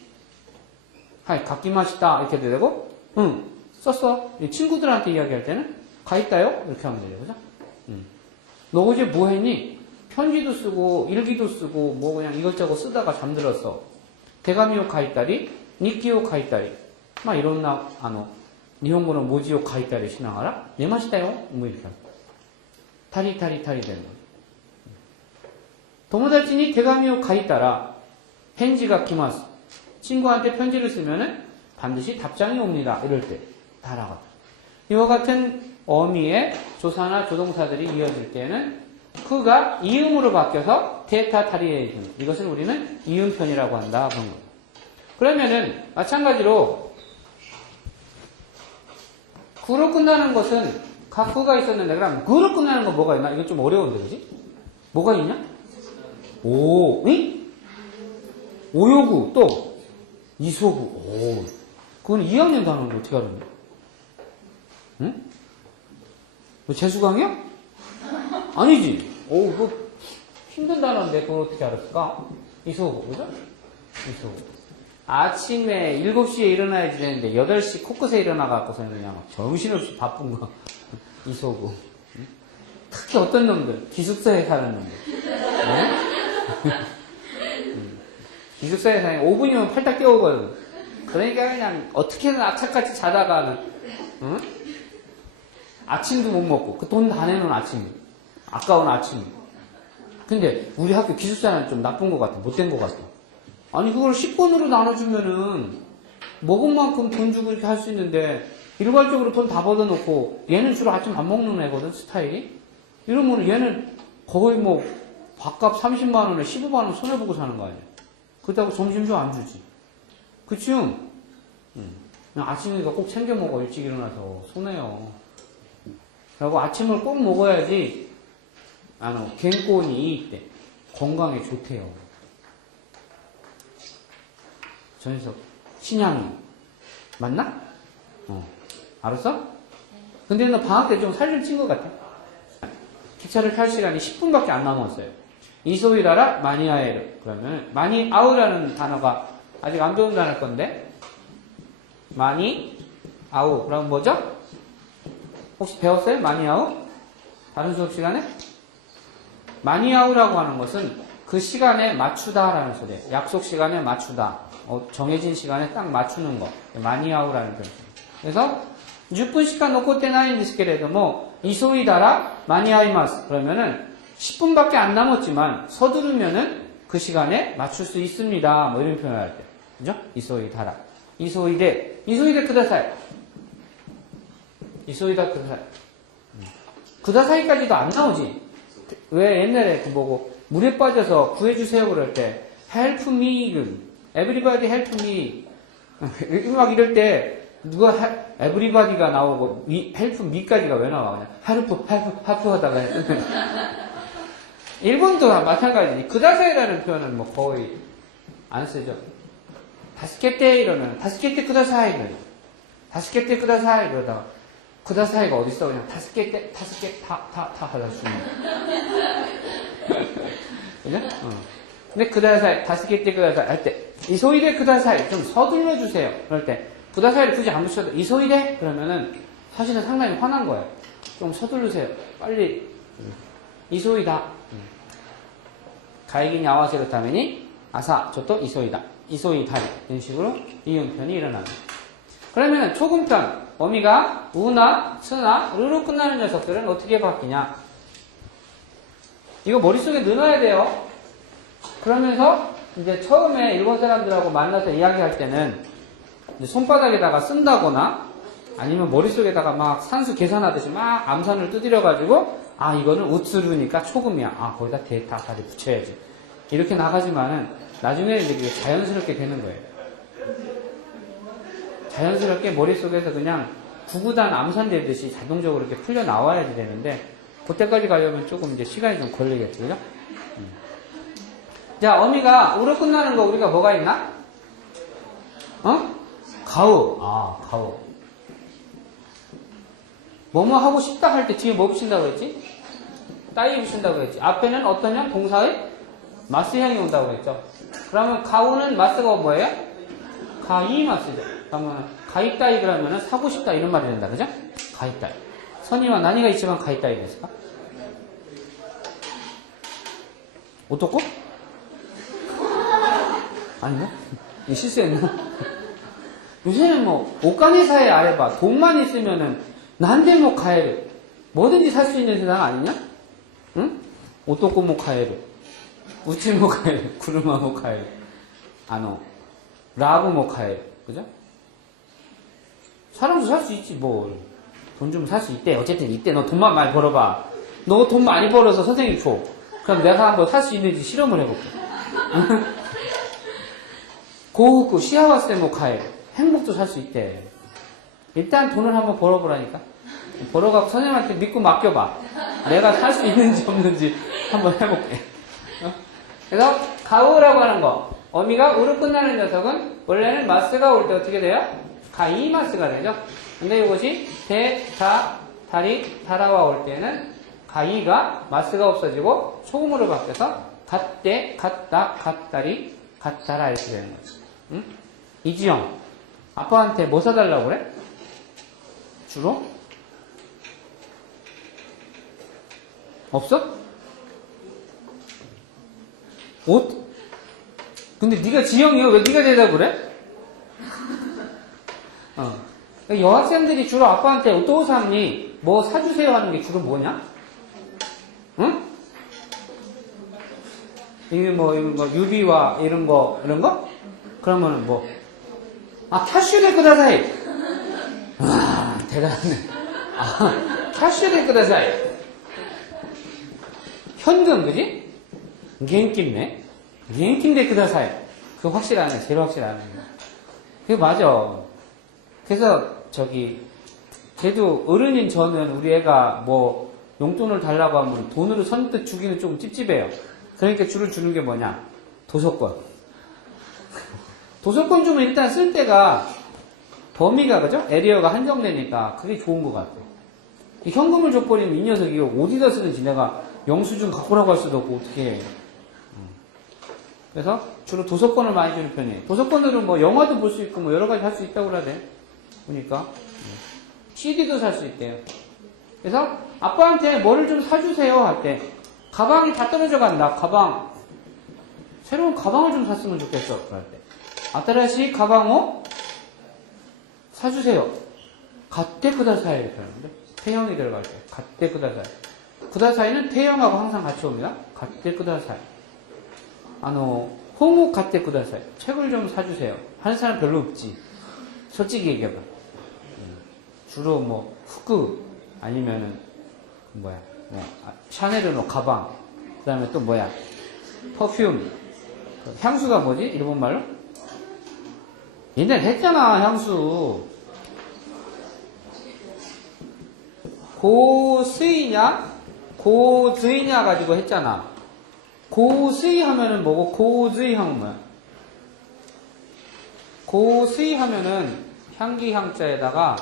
하이 각기 맛있다 이렇게 해도 되고 응 썼어. 친구들한테 이야기할 때는 가있다요? 이렇게 하면 되죠. 그죠? 너 어제 뭐 했니? 편지도 쓰고 일기도 쓰고 뭐 그냥 이것저것 쓰다가 잠들었어. 대가미오 가이따리, 니키오 가이따리 막 이런나 니혼고는 모지오 가이따리 신앙하라? 내 맛이다요? 뭐 이렇게 하고 타리타리 되는 거. 도모다치니 대가미오 가이따라 펜지가 기마스. 친구한테 편지를 쓰면은 반드시 답장이 옵니다. 이럴 때 달아가. 이와 같은 어미의 조사나 조동사들이 이어질 때는 그가 이음으로 바뀌어서 테타 타리에이즘. 이것을 우리는 이음편이라고 한다. 그런 거예요. 그러면은 마찬가지로 구로 끝나는 것은 각구가 있었는데 그럼 구로 끝나는 건 뭐가 있나? 이건 좀 어려운데 그지? 뭐가 있냐? 오, 응? 오요구 또 이소구. 오, 그건 2학년 단어인데 어떻게 알았냐? 응? 뭐 재수강이야? 아니지. 오, 그거 힘든 단어인데 그걸 어떻게 알았을까? 이소구, 그죠? 이소구. 아침에 7시에 일어나야지 되는데 8시 코끝에 일어나갖고서는 그냥 정신없이 바쁜 거. 이소구. 응? 특히 어떤 놈들, 기숙사에 사는 놈들. 기숙사에 사는 5분이면 팔딱 깨우거든. 그러니까 그냥 어떻게든 악착같이 자다가 응? 아침도 못 먹고 그 돈 다 내놓은 아침, 아까운 아침. 근데 우리 학교 기숙사는 좀 나쁜 것 같아. 못된 것 같아. 아니 그걸 10번으로 나눠주면은 먹은 만큼 돈 주고 이렇게 할 수 있는데 일괄적으로 돈 다 받아놓고 얘는 주로 아침 밥 먹는 애거든 스타일이. 이러면 얘는 거의 뭐 밥값 30만 원에 15만 원 손해보고 사는 거 아니야. 그렇다고 점심도 안 주지. 그치? 그냥 아침이니까 꼭 챙겨 먹어. 일찍 일어나서 손해요. 그리고 아침을 꼭 먹어야지健康にいいって건강에 좋대요. 저 녀석 신양이 맞나? 알았어? 근데 너 방학 때 좀 살좀 찐 것 같아. 기차를 탈 시간이 10분밖에 안 남았어요. 이소이다라 마니아에르. 그러면 마니아우라는 단어가 아직 안 배운 단어일 건데 마니아우. 그럼 뭐죠? 혹시 배웠어요? 마니아우? 다른 수업 시간에? 마니아우라고 하는 것은 그 시간에 맞추다라는 소리예요. 약속 시간에 맞추다. 정해진 시간에 딱 맞추는 거. 마니아우라는 표현. 그래서 10분 시간 놓고 때 나인 데스케레도 뭐 이소이다라 마니아이마스 그러면은 10분밖에 안 남았지만 서두르면은 그 시간에 맞출 수 있습니다. 뭐 이런 표현을 할 때. 그죠? 이소이다라. 이소이데 쿠다사이. 이소이다 쿠다사이. 쿠다사이까지도 안 나오지. 왜 옛날에 그 뭐고 물에 빠져서 구해주세요 그럴 때 help me, everybody help me 막 이럴 때 누가 everybody가 나오고 help me까지가 왜 나와? 그냥 help 하다가 일본도 마찬가지지. 그다사이라는 표현은 뭐 거의 안 쓰죠. 다스케테 이러면 다스케테 그다사이 다스케테 그다사이 그러다가 그다사이가 어딨어? 그냥 다스케테 다 하다 주는 그죠? 근데 그다사이 다스케테 그다사이 할 때 이소이데 그다사이 좀 서둘러 주세요. 그럴 때 그다사이를 굳이 안 붙여도 이소이데 그러면은 사실은 상당히 화난 거예요. 좀 서두르세요. 빨리 이소이다. 가이기 나와세요 타면이 아사 저또 이소이다. 이소이다리 이런 식으로 이음편이 일어납니다. 그러면 초금편 어미가 우나 스나 르로 끝나는 녀석들은 어떻게 바뀌냐? 이거 머릿속에 넣어놔야 돼요. 그러면서 이제 처음에 일본 사람들하고 만나서 이야기할 때는 손바닥에다가 쓴다거나 아니면 머릿속에다가 막 산수 계산하듯이 막 암산을 두드려가지고 아 이거는 우츠루니까 초금이야. 아 거기다 대타까지 붙여야지. 이렇게 나가지만은 나중에 이제 그게 자연스럽게 되는 거예요. 자연스럽게 머릿속에서 그냥 구구단 암산되듯이 자동적으로 이렇게 풀려 나와야지 되는데 그때까지 가려면 조금 이제 시간이 좀 걸리겠죠, 그죠? 자, 어미가 우로 끝나는 거 우리가 뭐가 있나? 가우. 아, 가우. 뭐뭐 하고 싶다 할 때 뒤에 뭐 붙인다고 했지? 따위 붙인다고 했지. 앞에는 어떤 형? 동사의 마스형이 온다고 했죠. 그러면 가우는 마스가 뭐예요? 가이 마스죠. 그러면 가이 따위 그러면은 사고 싶다 이런 말이 된다, 그죠? 가이 따위. 선이와 난이가 있지만 가이 따위 됐을까? 어떻고? 아닌가? 실수했나? 요새는 뭐 옷가게사에 아래봐 돈만 있으면은 난데 뭐 가해를 뭐든지 살 수 있는 세상 아니냐? 응? 오토코 뭐 가해를 우치 뭐 가해를 구르마 뭐 가해를 라브 뭐 가해를 그죠? 사람도 살 수 있지 뭐 돈 주면 살 수 있대. 어쨌든 이때 너 돈만 많이 벌어봐. 너 돈 많이 벌어서 선생님 줘. 그럼 내가 한번 살 수 있는지 실험을 해볼게. 고우쿠 시아와세 뭐 가해 행복도 살 수 있대. 일단 돈을 한번 벌어보라니까. 벌어갖고 선생님한테 믿고 맡겨봐. 내가 살 수 있는지 없는지 한번 해볼게. 그래서 가우라고 하는 거. 어미가 우로 끝나는 녀석은 원래는 마스가 올 때 어떻게 돼요? 가이 마스가 되죠. 근데 이것이 대, 다, 다리, 다라와 올 때는 가이가 마스가 없어지고 소금으로 바뀌어서 갓대, 갓다, 갓다리, 갓다라 이렇게 되는 거죠. 응? 이지영 아빠한테 뭐 사달라고 그래? 주로? 없어? 옷? 근데 네가 지영이야? 왜 네가 대답을 그래? 여학생들이 주로 아빠한테 오토사니 뭐 사주세요 하는 게 주로 뭐냐? 응? 이런 거, 유비와 이런 거? 그러면 뭐? 캐슈데 쿠다사이! 대단하네. 캐슈데 쿠다사이! 현금, 그지? 겐kim네? 겐kim데 쿠다사이! 그거 확실하네. 제일 확실하네. 그게 맞아. 그래서, 걔도 어른인 저는 우리 애가 뭐, 용돈을 달라고 하면 돈으로 선뜻 주기는 조금 찝찝해요. 그러니까 주로 주는 게 뭐냐? 도서권. 도서권 주면 일단 쓸 때가 범위가 그죠? 에리어가 한정되니까 그게 좋은 것 같아요. 현금을 줘버리면 이 녀석이 어디다 쓰는지 내가 영수증 갖고 오라고 할 수도 없고 어떻게 해. 그래서 주로 도서권을 많이 주는 편이에요. 도서권으로 뭐 영화도 볼 수 있고 뭐 여러 가지 할 수 있다고 그러대. 보니까 CD도 살 수 있대요. 그래서 아빠한테 뭐를 좀 사주세요 할 때 가방이 다 떨어져 간다. 가방 새로운 가방을 좀 샀으면 좋겠어. 그럴 때. 아따라시 가방을 사주세요. 갓데 쿠다사이 이렇게 하는데 태형이 들어갈 때 갓데 쿠다사이. 쿠다사이는 태형하고 항상 같이 옵니다. 갓데 쿠다사이. 홍우 갓데 쿠다사이. 책을 좀 사주세요. 하는 사람 별로 없지. 솔직히 얘기해봐. 주로 뭐 후크 아니면은 샤넬은 가방. 그 다음에 또 퍼퓸. 향수가 뭐지? 일본 말로? 옛날에 했잖아, 향수. 고스이냐? 고즈이냐 가지고 했잖아. 고스이 하면은 뭐고, 고즈이 하면 뭐야? 고스이 하면은 향기 향자에다가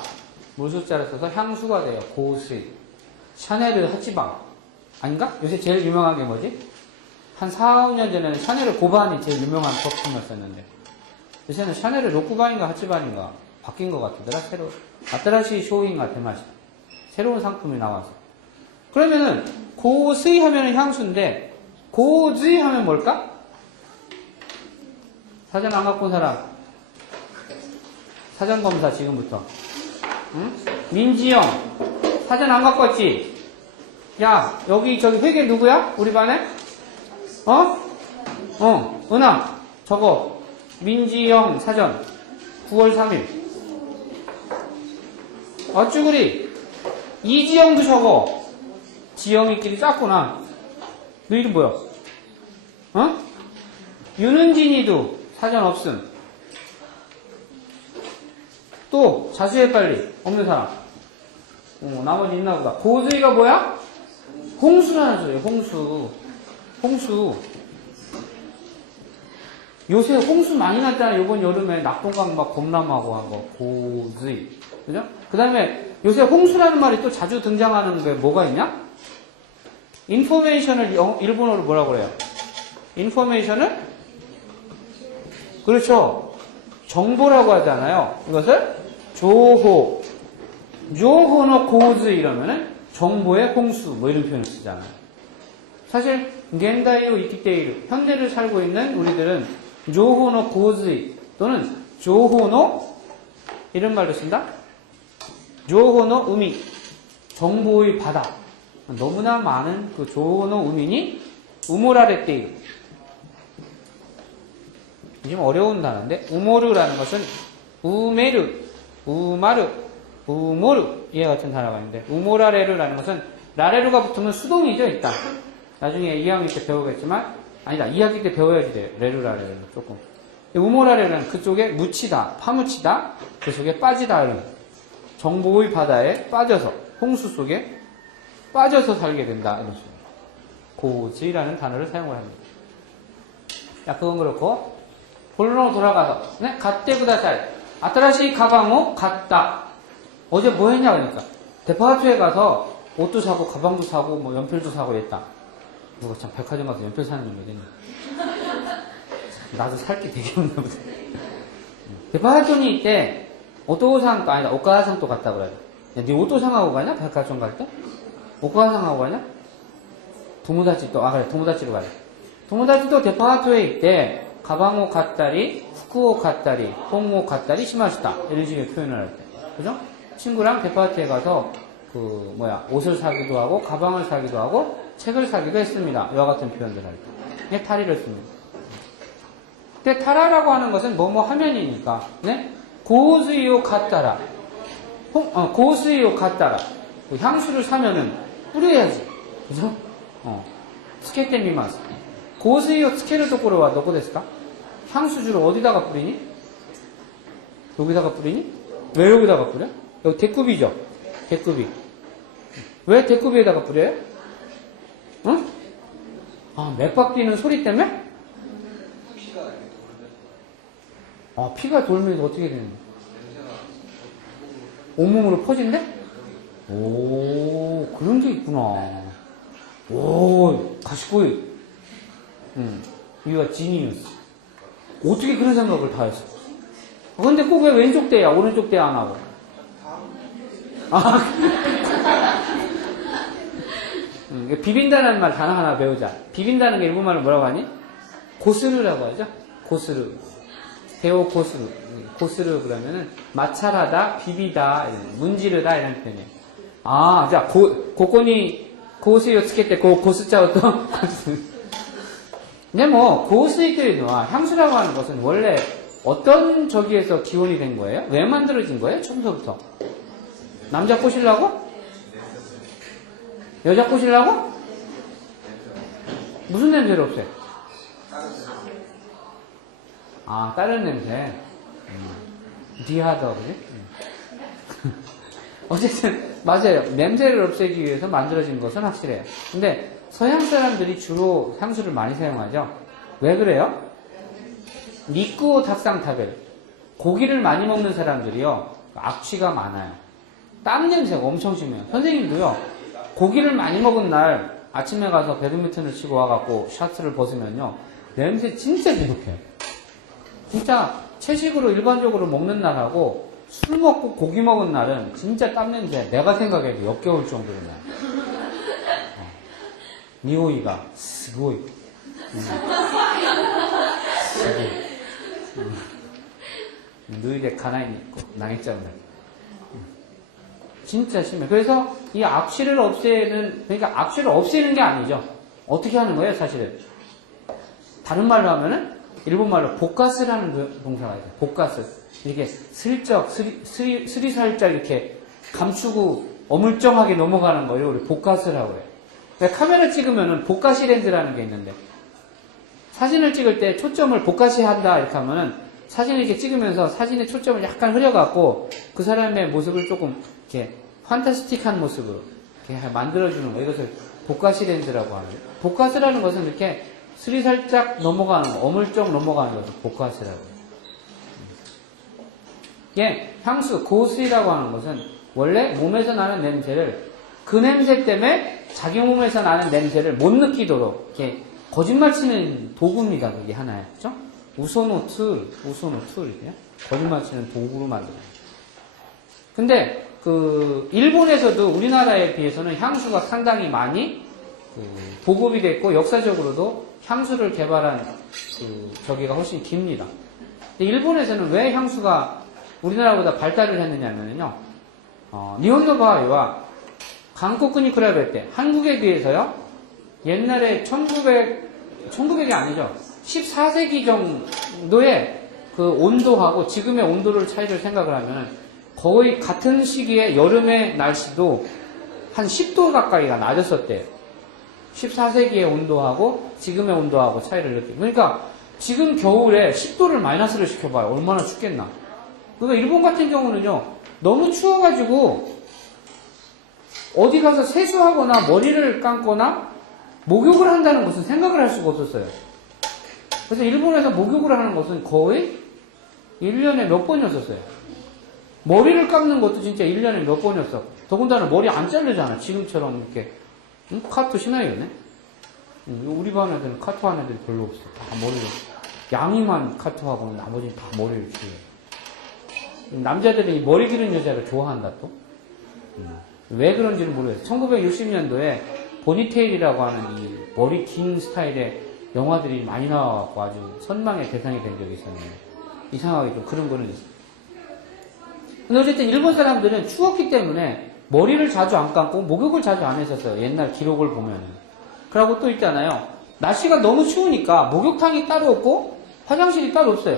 물소자를 써서 향수가 돼요. 고스이. 샤넬은 하치방. 아닌가? 요새 제일 유명한 게 뭐지? 한 4, 5년 전에는 샤넬의 고반이 제일 유명한 퍼퓸이었었는데 요새는 샤넬의 로쿠반인가 하치반인가 바뀐 것 같더라. 새로 아따라시 쇼잉 같은 맛이 새로운 상품이 나와서. 그러면은 고스이 하면은 향수인데 고즈이 하면 뭘까? 사전 안 갖고 온 사람 사전 검사 지금부터. 응? 민지영 사전 안 갖고 왔지? 야 여기 저기 회계 누구야? 우리 반에? 은하 저거 민지영 사전 9월 3일 어쭈구리 이지영도 저거 지영이끼리 짰구나. 너 이름 뭐야? 윤은진이도 사전 없음. 또 자수해 빨리. 없는 사람. 나머지 있나 보다. 고즈이가 뭐야? 홍수라는 소리예요. 홍수. 요새 홍수 많이 났잖아요. 이번 여름에 낙동강 막 범람하고 한 거. 고즈이. 그죠? 그 다음에 요새 홍수라는 말이 또 자주 등장하는 게 뭐가 있냐? 인포메이션을 일본어로 뭐라고 그래요? 인포메이션을? 그렇죠. 정보라고 하잖아요. 이것을 조호노 고즈이 이러면은 정보의 홍수 뭐 이런 표현을 쓰잖아요. 사실 겐다이오 이키테이르 현대를 살고 있는 우리들은 조호노 고즈이 또는 조호노 이런 말도 쓴다. 조호노 우미 정보의 바다. 너무나 많은 그 조호노 우미니 우모라레테이르. 좀 어려운 단어인데 우모르라는 것은 우메르, 우마르, 우모르 이와 같은 단어가 있는데 우모라레르라는 것은 라레루가 붙으면 수동이죠. 일단 나중에 2학기 때 배우겠지만 아니다 2학기 때 배워야지 돼요. 레루라레르는 조금. 우모라레르는 그쪽에 묻히다, 파묻히다, 그 속에 빠지다 이런 정보의 바다에 빠져서 홍수 속에 빠져서 살게 된다 이런 식으로 고즈이라는 단어를 사용을 합니다. 자 그건 그렇고 본론으로 돌아가서 네? 갓데 구다사이 아따라시 가방을 갔다. 어제 뭐 했냐 그러니까 데파트에 가서 옷도 사고 가방도 사고 뭐 연필도 사고 했다. 이거 참 백화점 가서 연필 사는 줄 모르겠네. 나도 살 게 되게 없나 보다. 데파트니 이때 오토상도 아니다 오카상도 갔다 그래야 돼. 야, 네 오토상하고 가냐? 백화점 갈 때? 오카상하고 가냐? 도모다치도 그래 도모다치로 가야 돼. 도모다치도 데파트에 있대 가방을 갔다리 후쿠오 갔다리 홍오 갔다리 시마시다 이런 식의 표현을 할 때 그죠? 친구랑 데파트에 가서 옷을 사기도 하고 가방을 사기도 하고 책을 사기도 했습니다. 이와 같은 표현들 할 때 타리를 씁니다. 근데 타라라고 하는 것은 뭐뭐 하면이니까 네? 고스이오 갔다라 고스이오 갔다라 향수를 사면은 뿌려야지 그죠? 스케테미마스 고스이오 스케를 도코로 와 놓고 됐을까? 향수주를 어디다가 뿌리니? 여기다가 뿌리니? 왜 여기다가 뿌려? 여기 대꾸비죠? 대꾸비. 왜 대꾸비에다가 뿌려요? 응? 맥박 뛰는 소리 때문에? 피가 돌면서 어떻게 되는 거야? 온몸으로 퍼진대? 오, 그런 게 있구나. 오, 가시고이. 이거 지니어스. 어떻게 그런 생각을 다 했어? 근데 꼭 왜 왼쪽 대야, 오른쪽 대 안 하고? 비빈다는 말 단어 하나 배우자. 비빈다는 게 일본말로 뭐라고 하니? 고스르라고 하죠. 고스르. 데오 고스르. 고스르 그러면은 마찰하다, 비비다, 문지르다 이런 표현이에요. 아, 자, 고코니 고스요つけて 고스자오 또. 근데 뭐 고스이들이나 향수라고 하는 것은 원래 어떤 저기에서 기원이 된 거예요? 왜 만들어진 거예요? 처음부터. 남자 꼬시려고? 여자 꼬시려고? 무슨 냄새를 없애요? 아, 다른 냄새. 디하더, 그지? 어쨌든, 맞아요. 냄새를 없애기 위해서 만들어진 것은 확실해요. 근데, 서양 사람들이 주로 향수를 많이 사용하죠. 왜 그래요? 니꾸오 닭상타벨. 고기를 많이 먹는 사람들이요. 악취가 많아요. 땀 냄새가 엄청 심해요. 선생님도요. 고기를 많이 먹은 날, 아침에 가서 배드민턴을 치고 와갖고 셔츠를 벗으면요. 냄새 진짜 지독해요. 진짜 채식으로 일반적으로 먹는 날하고 술 먹고 고기 먹은 날은 진짜 땀냄새 내가 생각해도 역겨울 정도로 나요. 니오이가 스고이 너희들 가나이 있고 나이짱 진짜 심해. 그래서 이 악취를 없애는, 그러니까 악취를 없애는 게 아니죠. 어떻게 하는 거예요 사실은? 다른 말로 하면은 일본 말로 복가스라는 동사가 있어요. 복가스. 이렇게 슬쩍, 스리살짝 이렇게 감추고 어물쩡하게 넘어가는 거예요. 우리 복가스라고 해요. 그러니까 카메라 찍으면은 복가시 렌즈라는 게 있는데, 사진을 찍을 때 초점을 복가시 한다 이렇게 하면은 사진을 이렇게 찍으면서 사진의 초점을 약간 흐려갖고 그 사람의 모습을 조금 이렇게 판타스틱한 모습으로 이렇게 만들어주는 거예요. 이것을 복가시 렌즈라고 하는 거예요. 복가스라는 것은 이렇게 슬이 살짝 넘어가는 거, 어물쩍 넘어가는 것을 복가스라고 해요. 예, 향수, 고스이라고 하는 것은 원래 몸에서 나는 냄새를 그 냄새 때문에 자기 몸에서 나는 냄새를 못 느끼도록 이렇게 거짓말 치는 도구입니다. 그게 하나예요. 그죠? 우소노 툴이에요. 거짓말 치는 도구로 만들어요. 근데 일본에서도 우리나라에 비해서는 향수가 상당히 많이 보급이 됐고 역사적으로도 향수를 개발한 저기가 훨씬 깁니다. 근데 일본에서는 왜 향수가 우리나라보다 발달을 했느냐면요. 니혼노바와와 한국군이 그래볼 때 한국에 비해서요. 옛날에 1900이 아니죠. 14세기 정도의 그 온도하고 지금의 온도를 차이를 생각을 하면 거의 같은 시기에 여름의 날씨도 한 10도 가까이가 낮았었대요. 14세기의 온도하고 지금의 온도하고 차이를 느끼고. 그러니까 지금 겨울에 10도를 마이너스를 시켜봐요. 얼마나 춥겠나. 그러니까 일본 같은 경우는요. 너무 추워가지고 어디 가서 세수하거나 머리를 감거나 목욕을 한다는 것은 생각을 할 수가 없었어요. 그래서 일본에서 목욕을 하는 것은 거의 1년에 몇 번이었었어요. 머리를 감는 것도 진짜 1년에 몇 번이었어. 더군다나 머리 안 자르잖아. 지금처럼 이렇게. 카토 시나이요네? 우리 반 애들은 카토 하는 애들이 별로 없어. 다 머리를. 양이만 카토하고 나머지는 다 머리를 길어요. 남자들이 머리 기른 여자를 좋아한다 또. 왜 그런지는 모르겠어요. 1960년도에 보니테일이라고 하는 이 머리 긴 스타일의 영화들이 많이 나와갖고 아주 선망의 대상이 된 적이 있었는데 이상하게 좀 그런 거는 있어요. 근데 어쨌든 일본 사람들은 추웠기 때문에 머리를 자주 안 감고 목욕을 자주 안 했었어요. 옛날 기록을 보면은. 그러고 또 있잖아요. 날씨가 너무 추우니까 목욕탕이 따로 없고 화장실이 따로 없어요.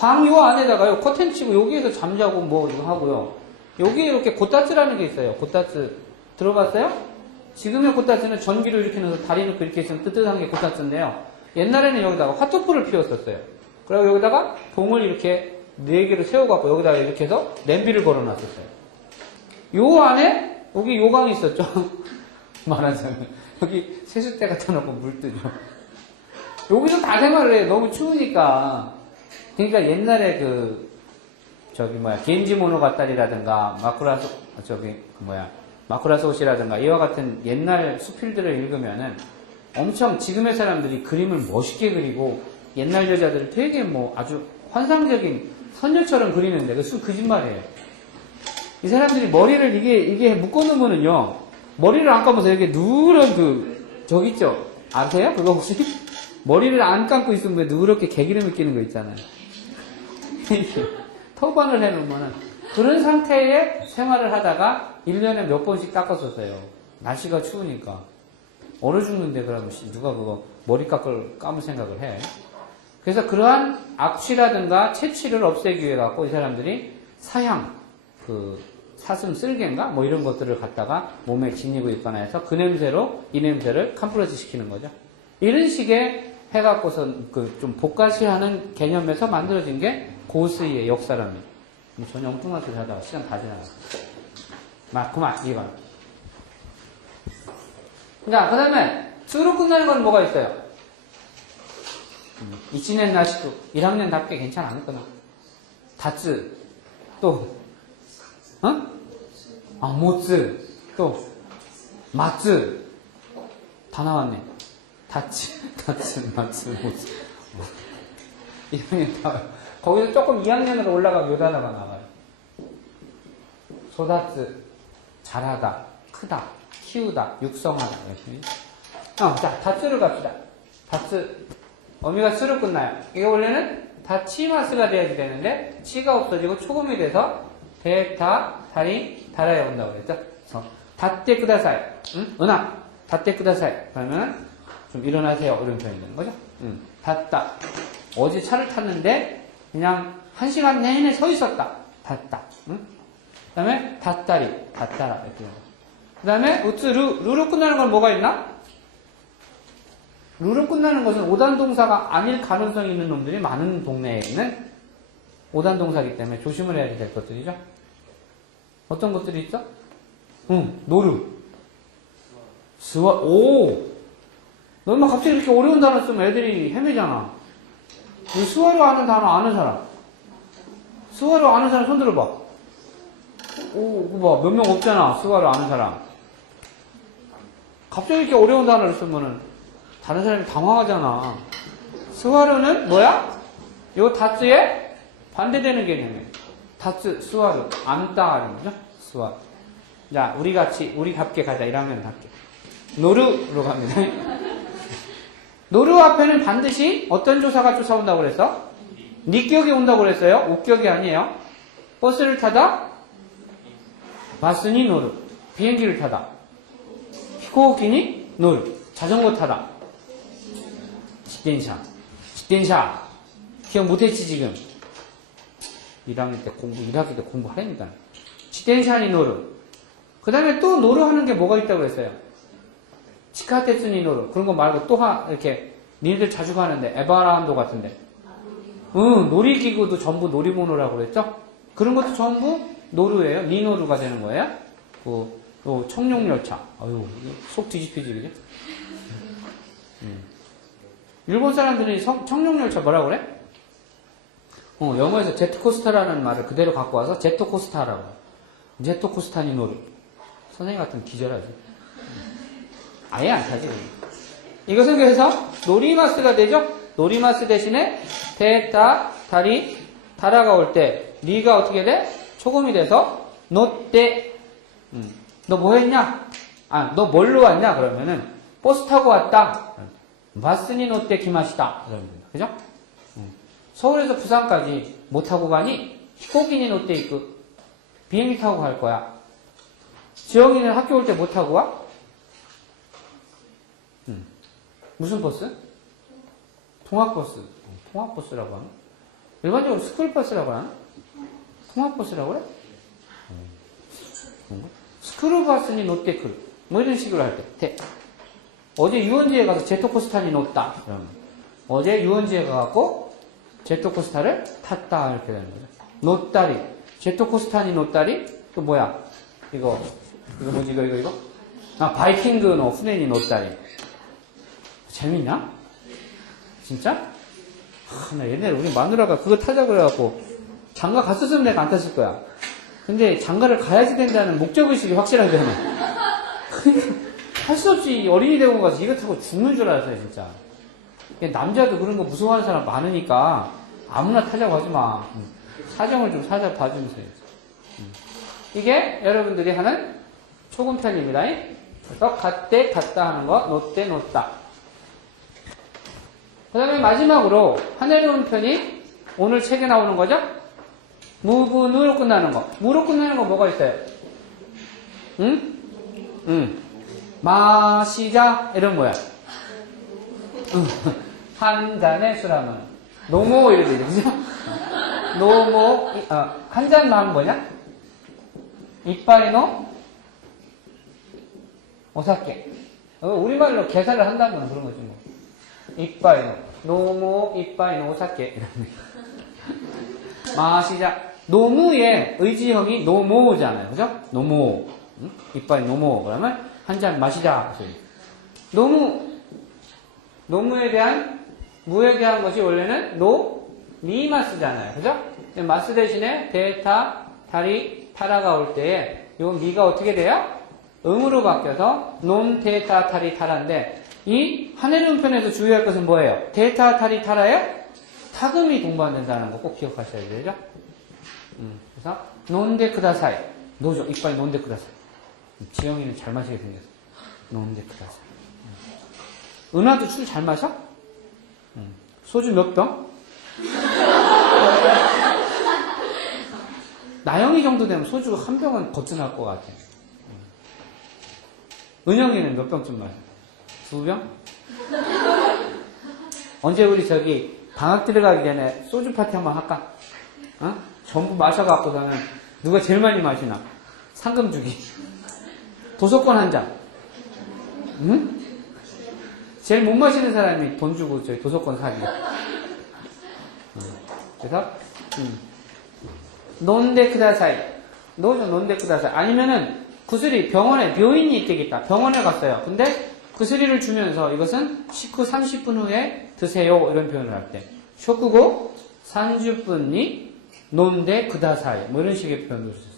방 요 안에다가요 커튼 치고 여기에서 잠자고 뭐 이거 하고요. 여기에 이렇게 고따츠라는 게 있어요. 고따츠 들어봤어요? 지금의 고따츠는 전기로 이렇게 넣어서 다리 놓고 이렇게 있으면 뜨뜻한 게 고따츠인데요. 옛날에는 여기다가 화투풀을 피웠었어요. 그리고 여기다가 봉을 이렇게 4개를 세워갖고 여기다가 이렇게 해서 냄비를 걸어놨었어요. 요 안에 여기 요강이 있었죠. 말하자면 여기 세숫대 갖다 놓고 물 뜨죠. 여기서 다 생활을 해요. 너무 추우니까. 그러니까 옛날에 겐지 모노가타리라든가 마쿠라소시라든가 이와 같은 옛날 수필들을 읽으면은 엄청 지금의 사람들이 그림을 멋있게 그리고 옛날 여자들을 되게 아주 환상적인 선녀처럼 그리는데 그 거짓말이에요. 이 사람들이 머리를 이게 묶어놓으면은요, 머리를 안 감아서 이렇게 누런 저기 있죠? 아세요? 그거 혹시? 머리를 안 감고 있으면 왜 누렇게 개기름을 끼는 거 있잖아요. 터반을 해놓으면 그런 상태의 생활을 하다가 1년에 몇 번씩 닦았었어요. 날씨가 추우니까. 얼어 죽는데 그러면 누가 그거 머리 감을 생각을 해. 그래서 그러한 악취라든가 채취를 없애기 위해 갖고 이 사람들이 사향, 사슴 쓸개인가? 뭐 이런 것들을 갖다가 몸에 지니고 있거나 해서 그 냄새로 이 냄새를 캄프러지 시키는 거죠. 이런 식의 해갖고선 좀 복가시하는 개념에서 만들어진 게 고스의 역사랍니다. 전혀 엉뚱한 소리 하다가 시간 다 지나갔어. 그만, 이건. 자, 그 다음에, 수로 끝나는 건 뭐가 있어요? 1年 나시도 1학년답게 괜찮아, 안 했구나. 다츠, 또, 모츠, 또, 마츠. 다 나왔네. 다츠, 마츠, 모츠. 1학년 다, 거기서 조금 2학년으로 올라가면 요 단어가 나와요. 소다츠, 잘하다, 크다, 키우다, 육성하다. 자, 다츠를 갑시다. 다츠. 어미가 스로 끝나요. 이게 원래는 다치마스가 돼야지 되는데, 치가 없어지고 초금이 돼서, 대타, 다리, 다라에 온다고 그랬죠? 그래서, 다떼 쿠다사이. 은하. 다떼 쿠다사이. 그러면, 좀 일어나세요. 이런 표현이 되는 거죠? 닿다. 어제 차를 탔는데, 그냥 1시간 내내 서 있었다. 닿다. 그 다음에, 닿다리. 닿다라. 이렇게 되는 거. 그 다음에, 루로 끝나는 건 뭐가 있나? 루로 끝나는 것은 오단동사가 아닐 가능성이 있는 놈들이 많은 동네에 있는 오단동사이기 때문에 조심을 해야 될 것들이죠. 어떤 것들이 있죠? 노루. 스와, 너만 갑자기 이렇게 어려운 단어 쓰면 애들이 헤매잖아. 이 스와로 아는 단어 아는 사람. 스와로 아는 사람 손 들어봐. 몇 명 없잖아. 스와로 아는 사람. 갑자기 이렇게 어려운 단어를 쓰면은 다른 사람이 당황하잖아. 스와르는 뭐야? 요 다츠에 반대되는 개념이에요. 다츠, 스와르, 안따, 거죠? 스와르. 자, 우리 함께 가자. 1학년 함께. 노르로 갑니다. 노르 앞에는 반드시 어떤 조사가 쫓아온다고 그랬어? 니격이 온다고 그랬어요? 옥격이 아니에요. 버스를 타다? 바스니 노르. 비행기를 타다. 히코우키니 노르. 자전거 타다. 지텐샤. 기억 못했지, 지금? 1학기 때 공부하라니까. 지텐샤니 노르. 그 다음에 또 노르하는 게 뭐가 있다고 그랬어요? 치카테스니 노르. 그런 거 말고 또 이렇게, 니네들 자주 가는데, 에바라운도 같은데. 놀이기구도 전부 놀이모노라고 그랬죠? 그런 것도 전부 노르예요. 니노르가 되는 거예요. 청룡열차. 속 뒤집히지, 그죠? 일본 사람들이 청룡열차 뭐라고 그래? 영어에서 제트코스타라는 말을 그대로 갖고 와서 제토코스타라고. 제토코스타니 노르. 선생님 같으면 기절하지. 아예 안 타지. 이것은 그래서 노리마스가 되죠? 노리마스 대신에 대타, 다리, 다라가 올 때 리가 어떻게 돼? 초금이 돼서 노떼. 너 뭐 했냐? 너 뭘로 왔냐? 그러면은 버스 타고 왔다. 바스니 노떼 기마시다. 그죠? 서울에서 부산까지 뭐 타고 가니? 히코기니 노떼 있고 비행기 타고 갈 거야. 지영이는 학교 올 때 뭐 타고 와? 무슨 버스? 통학버스. 통학버스라고 하나? 일반적으로 스쿨버스라고 하나? 통학버스라고 그래? 스크루바스니 노떼크. 뭐 이런 식으로 할 때. 어제 유원지에 가서 제토코스타니 놓다. 어제 유원지에 가갖고 제토코스타를 탔다. 이렇게 되는 거죠. 놓다리. 제토코스타니 놓다리. 또 뭐야? 이거 뭐지? 이거? 바이킹그 후네니 놓다리. 재밌냐? 진짜? 나 옛날에 우리 마누라가 그거 타자고 그래갖고 장가 갔었으면 내가 안 탔을 거야. 근데 장가를 가야지 된다는 목적의식이 확실하게 되네. 할 수 없이 어린이 대공 가서 이거 타고 죽는 줄 알았어요, 진짜. 남자도 그런 거 무서워하는 사람 많으니까 아무나 타자고 하지 마. 사정을 좀 살짝 봐주면서 해야지. 이게 여러분들이 하는 초급편입니다. 그래서 갔대, 갔다 하는 거, 놓대, 놓다. 그 다음에 마지막으로 하네르 편이 오늘 책에 나오는 거죠? 무분으로 끝나는 거. 무로 끝나는 거 뭐가 있어요? 응? 응. 마시자. 이런 뭐야? 한 잔의 술 하면. 노모 이러지, 그죠? 노모, 한 잔만 뭐냐? 이빠이노 오사케. 우리말로 계산을 한다면 그런 거지 뭐. 이빠이노. 노모, 이빠이노 오사케. 이런 마시자. 노무의 의지형이 노모잖아요. 그죠? 노모. 응? 이빠이 노모. 그러면 한 잔 마시자. 노무에 대한, 무에 대한 것이 원래는 미마스잖아요. 그죠? 마스 대신에 데타, 타리, 타라가 올 때에 요 미가 어떻게 돼요? 음으로 바뀌어서 논, 데타, 타리, 타라인데 이 하네르 편에서 주의할 것은 뭐예요? 데타, 타리, 타라에 타금이 동반된다는 거 꼭 기억하셔야 되죠? 그래서 논데 쿠다사이. 노죠. 이빨 논데 쿠다사이. 지영이는 잘 마시게 생겼어. 논데 쿠다사이. 은하도 술 잘 마셔? 소주 몇 병? 나영이 정도 되면 소주 한 병은 거뜬할 것 같아. 은영이는 몇 병쯤 마셔? 2병? 언제 우리 저기 방학 들어가기 전에 소주 파티 한번 할까? 어? 전부 마셔갖고서는 누가 제일 많이 마시나? 상금 주기. 도서권 한 장. 응? 제일 못 마시는 사람이 돈 주고 저희 도서권 사기. 그래서 논데 쿠다사이. 노죠. 논데 쿠다사이. 아니면은 구슬이 병원에 묘인이 있겠다. 병원에 갔어요. 근데 구슬이를 주면서 이것은 식후 30분 후에 드세요. 이런 표현을 할 때. 쇼쿠고 30분이 논데 쿠다사이. 뭐 이런 식의 표현을 썼어요.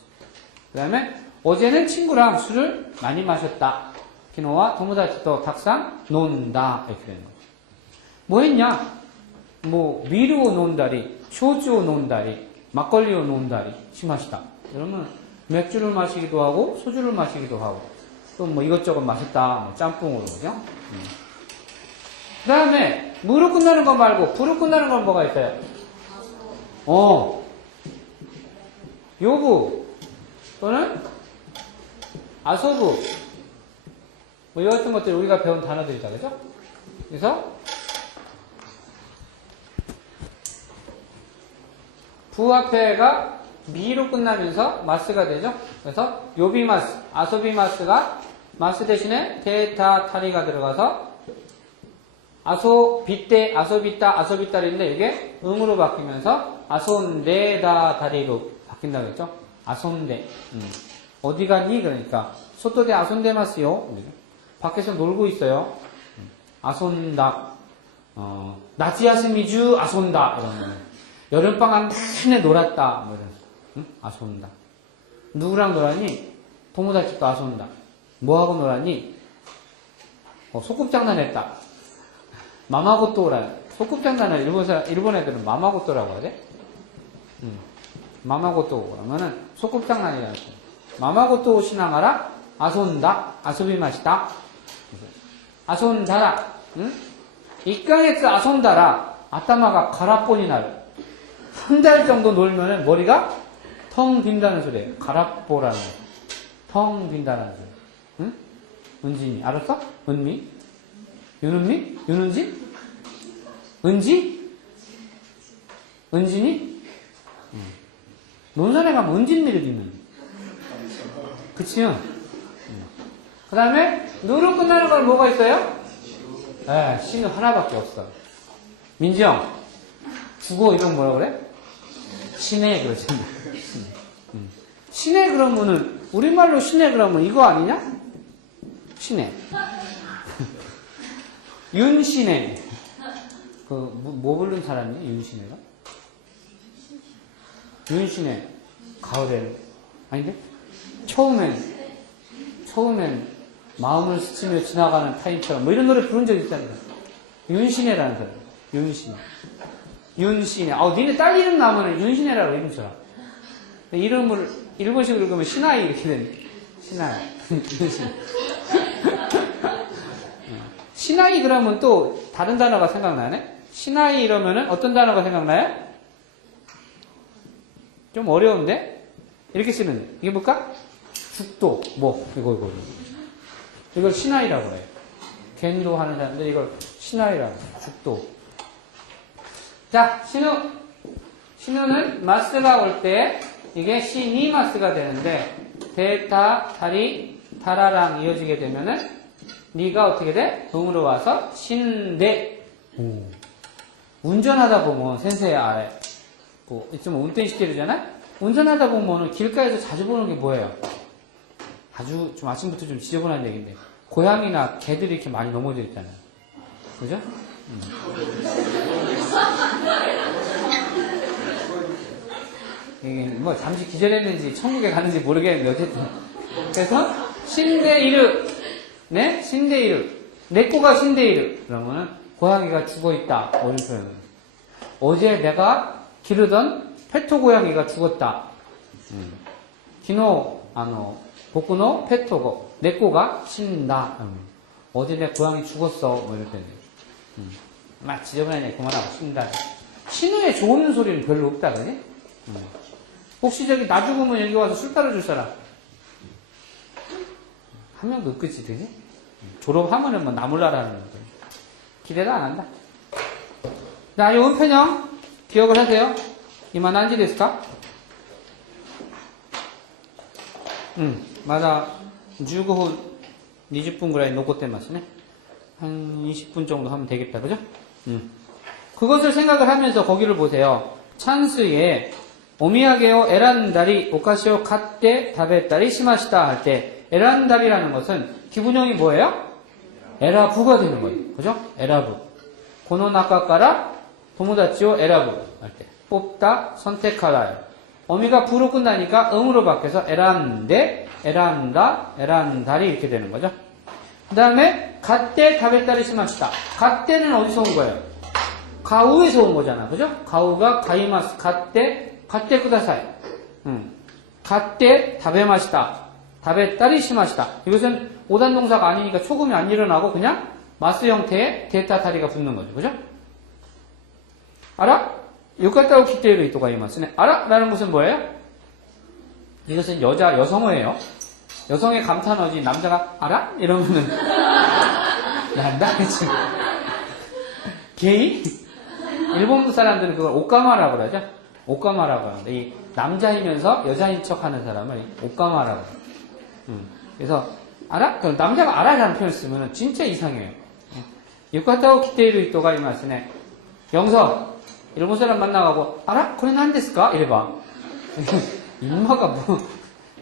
그 다음에 어제는 친구랑 술을 많이 마셨다. 키노와 도모다치도 탁상 논다. 이렇게 되는 거죠. 뭐 했냐? 뭐 미루오 논다리, 쇼주오 논다리, 막걸리오 논다리 심하시다. 그러면 맥주를 마시기도 하고 소주를 마시기도 하고 또 뭐 이것저것 마셨다. 뭐 짬뽕으로 그죠? 그 다음에 무로 끝나는 거 말고 부로 끝나는 건 뭐가 있어요? 요부 또는 아소부 뭐 이와 같은 것들 우리가 배운 단어들이다. 그죠? 그래서 부 앞에가 미로 끝나면서 마스가 되죠. 그래서 요비마스, 아소비마스가 마스 대신에 데타 타리가 들어가서 아소비떼, 아소비따, 아소비따리인데 이게 음으로 바뀌면서 아손데다 다리로 바뀐다고 했죠. 아손데. 어디 갔니? 그러니까 소토데 아손데마스요. 밖에서 놀고 있어요. 아손다. 나치야스미주 아손다. 이런 여름방학 내내 놀았다. 뭐 이런. 응? 아손다. 누구랑 놀았니? 도모다치도 아손다. 뭐하고 놀았니? 소꿉장난했다. 마마고토라. 소꿉장난을 일본 애들은 마마고토라고 하지? 마마고토. 그러면은 소꿉장난이라는 거. 마마고토 시나가라 아손다. 아소비마시다. 아손다라. 응? 1ヶ月 아손다라. 아따마가 가라뽀니 나를. 한 달 정도 놀면은 머리가 텅 빈다는 소리예요. 가라뽀라는 거. 텅 빈다는 소리. 응? 은진이. 알았어? 은미? 윤은미? 윤은진? 은지? 은진이? 논산에 가면 은진미를 빚는. 그치요? 그 다음에, 누로 끝나는 건 뭐가 있어요? 시는 하나밖에 없어. 민지영, 국어 이런 뭐라 그래? 신의 그러지. 신의 그러면은, 우리말로 신의 그러면 이거 아니냐? 신의. 윤신의. 뭐 부른 사람이야? 윤신혜가? 윤신혜. 가을에는. 아닌데? 처음엔 마음을 스치며 지나가는 타인처럼 뭐 이런 노래 부른 적 있잖아요. 윤신혜라는 사람. 윤신혜. 윤신혜. 니네 딸 이름 나오면 윤신혜라고 이름 써라. 이름을 일본식으로 읽으면 신하이 이렇게 되네. 신하이. 윤신혜. 신하이 그러면 또 다른 단어가 생각나네? 시나이 이러면은 어떤 단어가 생각나요? 좀 어려운데? 이렇게 쓰면 이게 뭘까? 죽도 이거 이걸 시나이라고 해요. 겐도 하는 사람들 이걸 시나이라고 해요. 죽도. 자, 신우는 마스가 올 때 이게 시니마스가 되는데 데타, 다리, 다라랑 이어지게 되면은 니가 어떻게 돼? 동으로 와서 신대. 운전하다 보면 센세이 알아요. 있으면 운転시키잖아요. 운전하다 보면은 길가에서 자주 보는 게 뭐예요? 아주 좀 아침부터 좀 지저분한 얘기인데 고양이나 개들이 이렇게 많이 넘어져 있잖아요. 그죠? 이게 뭐 잠시 기절했는지 천국에 가는지 모르겠는데 어쨌든 그래서 신데이르 네? 신데이르 내꼬가 신데이르 그러면은 고양이가 죽어있다 이런 표현을 어제 내가 기르던 페토 고양이가 죽었다 기노 보쿠노 페토고 내꼬가 신다 어제 내 고양이 죽었어 뭐 이럴 때는 막 지저분한 얘기 그만하고 신다 신우의 좋은 소리는 별로 없다 그지? 혹시 저기 나 죽으면 여기 와서 술 따라줄 사람? 한 명도 없겠지, 그지? 졸업하면은 뭐 나몰라라는 거죠. 기대도 안 한다. 자, 이 은편형 기억을 하세요. 이만 한지 됐을까? 맞아. 15분, 20분ぐらい 残ってますね. 한 20분 정도 하면 되겠다, 그죠? 그것을 생각을 하면서 거기를 보세요. 찬스에 오미야게오 에란다리 오카시오 갓테 타베타리 시마시타 할 때 에란다리라는 것은 기분형이 뭐예요? 에라부가 되는 거예요. 그죠? 에라부. 고노 나카카라 도모다치오 에라부 할 때 뽑다 선택하라요. 어미가 부로 끝나니까 음으로 바뀌어서 에란데, 에란다, 에란다리 이렇게 되는 거죠. 그 다음에 갓테 타베타리 시마시타. 갓테는 어디서 온 거예요? 가우에서 온 거잖아. 그죠? 가우가 가이마스 갓테 갓테 쿠다사이. 갓테 다베마시다. 다베따리 시마시다. 이것은 오단 동사가 아니니까 초금이 안 일어나고 그냥 마스 형태의 데타 다리가 붙는 거죠. 그죠? 알아? 요카타오 키테이로 이토가 이마스네. 알아? 라는 것은 뭐예요? 이것은 여성어예요. 여성의 감탄어지 남자가 알아? 이러면은 난다? 그치? 게이? 일본 사람들은 그걸 오까마라고 그러죠. 오까마라고 하는데 이 남자이면서 여자인 척하는 사람을 오까마라고 해요. 그래서 알아? 그럼 남자가 알아라는 표현을 쓰면 진짜 이상해요. 유카타오 키테이루 이토가 이마스네. 영서 일본 사람 만나가고 알아? 그래 난 데스까? 이래봐. 인마가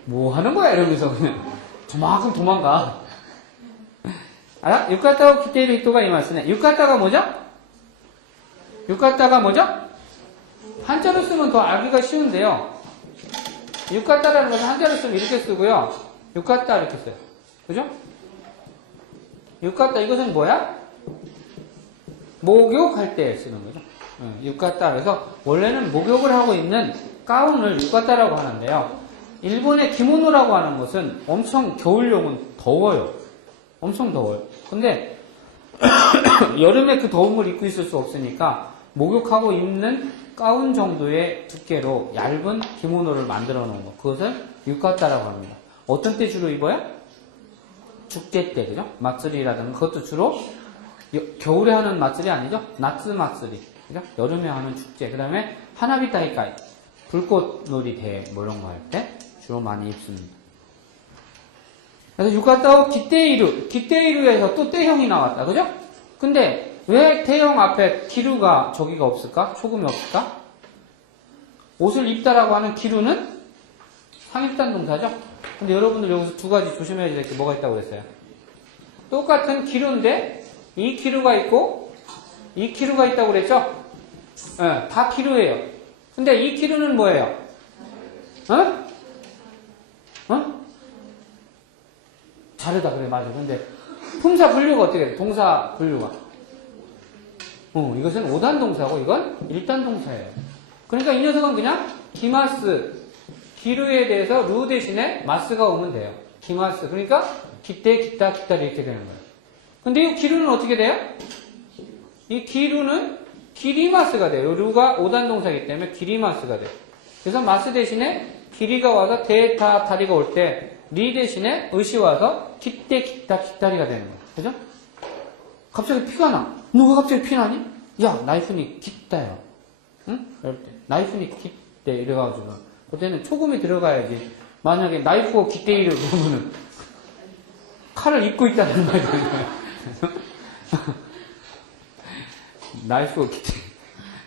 뭐 하는 거야? 이러면서 그냥 그만큼 도망가. 알아? 유카타오 키테이루 이토가 이마스네. 유카타가 뭐죠? 유카타가 뭐죠? 한자로 쓰면 더 알기가 쉬운데요. 유카타라는 것은 한자로 쓰면 이렇게 쓰고요. 유카타 이렇게 써요. 그죠? 유카타 이것은 뭐야? 목욕할 때 쓰는 거죠. 유카타. 그래서 원래는 목욕을 하고 있는 가운을 유카타라고 하는데요. 일본의 기모노라고 하는 것은 엄청 겨울용은 더워요. 엄청 더워요. 근데 여름에 그 더운 걸 입고 있을 수 없으니까 목욕하고 입는 가운 정도의 두께로 얇은 기모노를 만들어 놓은 거. 그것을 유카타라고 합니다. 어떤 때 주로 입어요? 축제 때, 그죠? 마쓰리라든가 그것도 주로 겨울에 하는 마쓰리 아니죠? 나츠 마쓰리, 그죠? 여름에 하는 축제. 그 다음에 하나비 다이카이, 불꽃놀이 대회 뭐 이런 거 할 때 주로 많이 입습니다. 그래서 유카타오 기테이루, 기테이루에서 또 때형이 나왔다, 그죠? 근데 왜 태형 앞에 기루가 저기가 없을까? 초금이 없을까? 옷을 입다라고 하는 기루는 상입단 동사죠? 근데 여러분들 여기서 두 가지 조심해야 될 게 뭐가 있다고 그랬어요? 똑같은 기루인데 이 기루가 있고 이 기루가 있다고 그랬죠? 네, 다 기루예요. 근데 이 기루는 뭐예요? 다르다 그래 맞아. 근데 품사 분류가 어떻게 돼? 동사 분류가 이것은 5단 동사고 이건 1단 동사예요. 그러니까 이 녀석은 그냥 기마스, 기루에 대해서 루 대신에 마스가 오면 돼요. 기마스. 그러니까 기대, 기타 이렇게 되는 거예요. 근데 이 기루는 어떻게 돼요? 이 기루는 기리마스가 돼요. 루가 5단 동사이기 때문에 기리마스가 돼요. 그래서 마스 대신에 기리가 와서 대타 다리가 올 때 리 대신에 의시 와서 기대 기타 기다리가 되는 거예요. 그죠? 갑자기 피가 나. 누가 갑자기 피 나니? 야, 나이프니 기다요. 응? 이럴 때 나이프니 기대 이래가지고 그때는 초금이 들어가야지. 만약에 나이프가 기대이를 그러면은 칼을 입고 있다는 말이에요.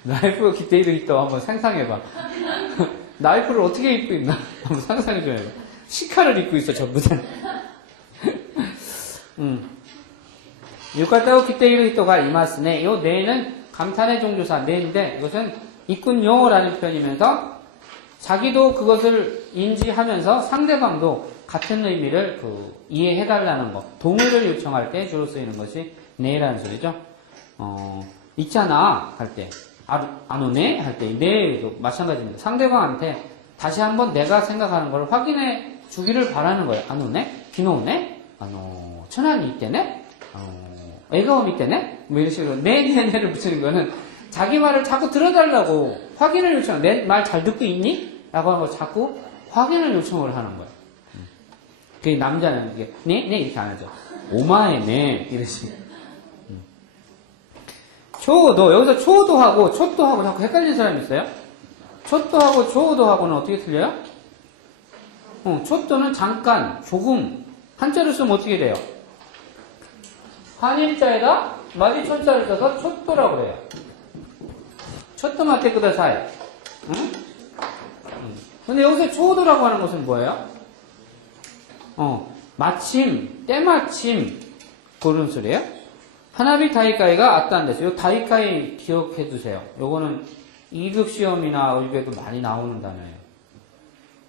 나이프가 기대이를 있다고 한번 상상해봐. 나이프를 어떻게 입고 있나? 한번 상상해 좀 해봐. 시카를 입고 있어, 전부 다. 유카타오 기테이루 히토가 이마스네. 요 네는 감탄의 종조사 네인데 이것은 있군요라는 표현이면서 자기도 그것을 인지하면서 상대방도 같은 의미를 이해해달라는 것. 동의를 요청할 때 주로 쓰이는 것이 네라는 소리죠. 있잖아 할 때, 안 오네 할 때 네도 마찬가지입니다. 상대방한테 다시 한번 내가 생각하는 걸 확인해 주기를 바라는 거예요. 안 오네? 기노 오네? 천안이 있대네? 애가 있대네? 뭐 이런 식으로 네를 붙이는 거는 자기 말을 자꾸 들어달라고 확인을 요청. 내 말 잘 듣고 있니? 라고 하는 거 자꾸 확인을 요청을 하는 거예요. 그 남자는 이게 네 이렇게 안 하죠. 오마에 네 이런 식으로. 초도 여기서 초도하고 촛도하고 자꾸 헷갈리는 사람이 있어요. 촛도하고 초도하고는 어떻게 틀려요? 촛도는 잠깐, 조금 한자를 쓰면 어떻게 돼요? 한일자에다 마디촌자를 써서 촛도라고 그래요. 촛도 마테 쿠다사이. 응? 근데 여기서 초도라고 하는 것은 뭐예요? 마침, 때마침 그런 소리예요. 하나비 다이카이가 아따한데서 요 다이카이 기억해 두세요. 요거는 2급 시험이나 의대도 많이 나오는 단어예요.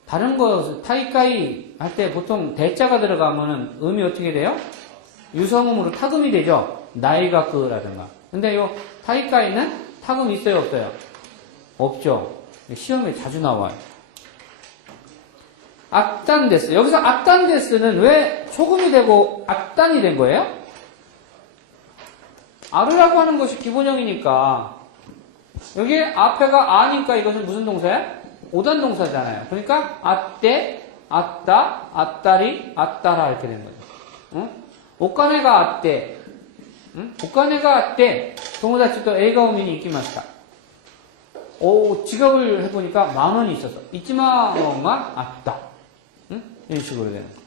다른 거 다이카이 할 때 보통 대자가 들어가면은 음이 어떻게 돼요? 유성음으로 타금이 되죠. 나이가크라든가. 근데 요 다이카이는 타금 있어요, 없어요? 없죠. 시험에 자주 나와요. 악단데스. 여기서 악단데스는 왜 초금이 되고 악단이 된 거예요? 아르라고 하는 것이 기본형이니까 여기 앞에가 아니까 이것은 무슨 동사야? 5단 동사잖아요. 그러니까 아떼, 아따, 아따리, 아따라 이렇게 되는 거죠. 응? 오카네가 아떼, 응? 오카네가 아떼, 동호자치도 에이가 오민이 이기마시다. 지갑을 해보니까 10,000원이 있었어. 있지마만 아따. 응? 이런 식으로 되는 거예요.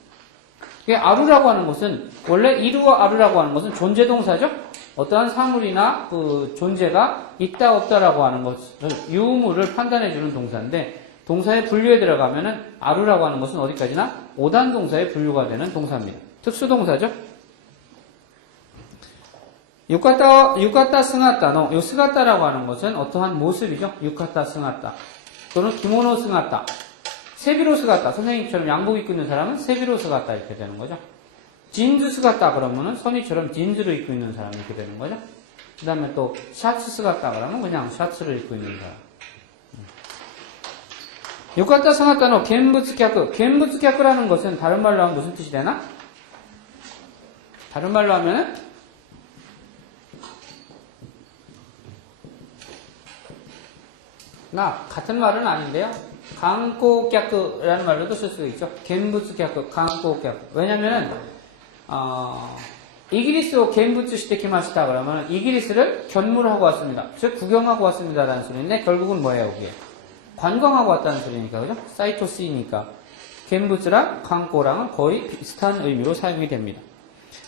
이게 아루라고 하는 것은 원래 이루와 아루라고 하는 것은 존재 동사죠. 어떠한 사물이나 그 존재가 있다 없다라고 하는 것을 유무를 판단해주는 동사인데 동사의 분류에 들어가면은 아루라고 하는 것은 어디까지나 5단 동사에 분류가 되는 동사입니다. 특수동사죠. 유카타 스가타노 요 스가타라고 하는 것은 어떠한 모습이죠. 유카타 스가타 또는 기모노 스가타 세비로 스가타 선생님처럼 양복 입고 있는 사람은 세비로 스가타 이렇게 되는 거죠. 진즈 스가타 그러면은 선이처럼 진즈를 입고 있는 사람 이렇게 되는 거죠. 그 다음에 또 샤츠 스가타 그러면 그냥 샤츠를 입고 있는 사람. 유카타 스가타노 겐부츠객. 겐부츠객이라는 것은 다른 말로 하면 무슨 뜻이 되나? 다른 말로 하면은 같은 말은 아닌데요. 강고객이라는 말로도 쓸 수 있죠. 겐부츠객, 강고객. 왜냐면은 이기리스を 見物してきました 그러면 이기리스를 견물하고 왔습니다. 즉 구경하고 왔습니다라는 소리인데 결국은 뭐예요? 그게 관광하고 왔다는 소리니까 그죠? 사이토 시니까 견부츠랑 관고랑은 거의 비슷한 의미로 사용이 됩니다.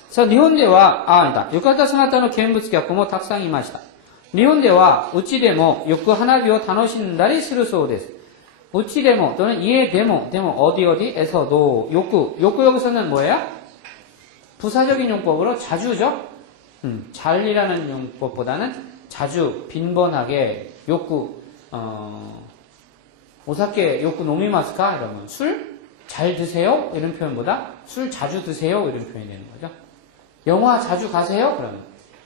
그래서 일본대와 아니다. 유카타 스가타의 견부츠객も たくさんいました. 일본대와 우치데모 요크 하나비を楽しんだりするそうです. 우치데모 또는 이에데모 어디에서도 요크 여기서는 뭐예요? 부사적인 용법으로 자주죠. 잘이라는 용법보다는 자주, 빈번하게 요구, 오사케 요구 노미마스카 이러면 술 잘 드세요 이런 표현보다 술 자주 드세요 이런 표현이 되는 거죠. 영화 자주 가세요 그러면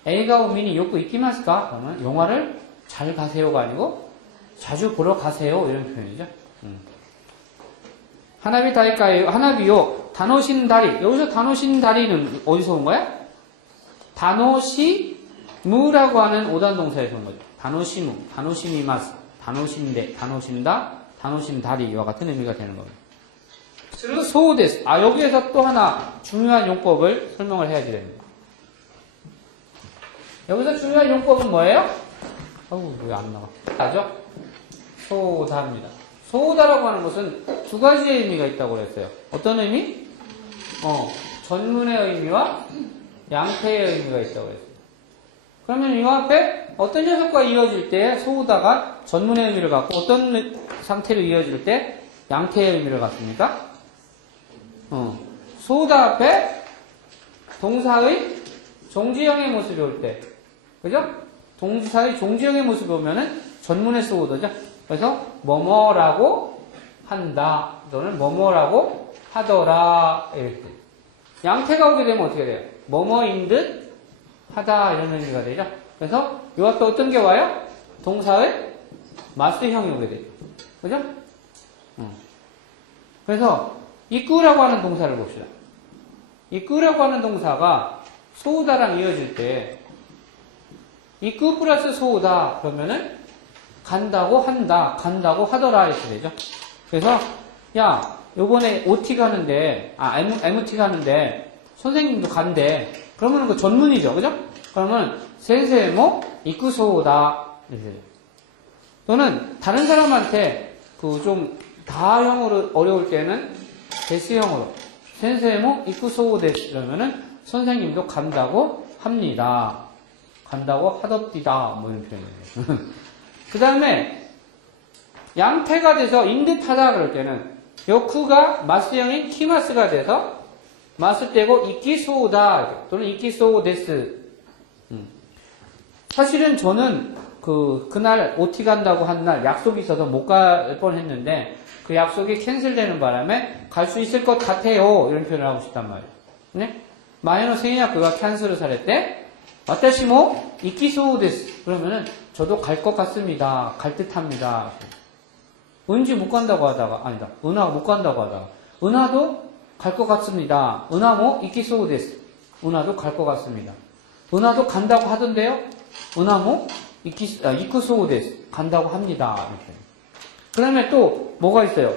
에이가 오미니 요구 이키마스카 그러면 영화를 잘 가세요가 아니고 자주 보러 가세요 이런 표현이죠. 하나비 다이카이 하나비요 다노신다리. 여기서 다노신다리는 어디서 온 거야? 다노시무라고 하는 5단 동사에서 온 거죠. 다노시무, 다노시미마스, 다노신데, 다노신다, 다노신다리 이와 같은 의미가 되는 겁니다. 소우데스. 여기에서 또 하나 중요한 용법을 설명을 해야지 됩니다. 여기서 중요한 용법은 뭐예요? 왜 안 나와? 나죠? 소우다입니다. 소우다라고 하는 것은 두 가지의 의미가 있다고 그랬어요. 어떤 의미? 전문의 의미와 양태의 의미가 있다고 했어요. 그러면 이 앞에 어떤 녀석과 이어질 때 소우다가 전문의 의미를 갖고 어떤 상태로 이어질 때 양태의 의미를 갖습니까? 소우다 앞에 동사의 종지형의 모습이 올 때, 그죠? 동사의 종지형의 모습이 오면은 전문의 소우다죠. 그래서 뭐뭐라고 한다 또는 뭐뭐라고 하더라 이럴 때 양태가 오게 되면 어떻게 돼요? 뭐뭐인 듯 하다 이런 의미가 되죠. 그래서 요 앞에 어떤 게 와요? 동사의 마스형이 오게 되죠. 그죠? 그래서 이끄라고 하는 동사를 봅시다. 이끄라고 하는 동사가 소우다랑 이어질 때 이끄 플러스 소우다 그러면은 간다고 한다, 간다고 하더라 이렇게 되죠. 그래서 야 요번에 OT 가는데 MT 가는데 선생님도 간대. 그러면 그 전문이죠. 그죠? 그러면 센세모 이끄소다 이렇게 돼요. 또는 다른 사람한테 그 좀 다형으로 어려울 때는 데스형으로 센세모 이끄소우 데스 이러면은 선생님도 간다고 합니다. 간다고 하덥디다 뭐 이런 표현이에요. 그 다음에 양태가 돼서 인듯하다 그럴 때는 요쿠가 마스형인 키마스가 돼서 마스 떼고 이끼소우다 또는 이끼소우 데스. 사실은 저는 그날 OT 간다고 한 날 약속이 있어서 못 갈 뻔했는데 그 약속이 캔슬되는 바람에 갈 수 있을 것 같아요 이런 표현을 하고 싶단 말이에요. 네? 마에노 세이야크가 캔슬을 사랬대. 와타시모 이끼소우 데스. 그러면은 저도 갈 것 같습니다. 갈 듯합니다. 은지 못 간다고 하다가 아니다. 은하가 못 간다고 하다가 은하도 갈 것 같습니다. 은하모 이끼소우 데스. 은하도 갈 것 같습니다. 은하도 간다고 하던데요. 은하모 이쿠소우 데스. 간다고 합니다. 이렇게. 그 다음에 또 뭐가 있어요?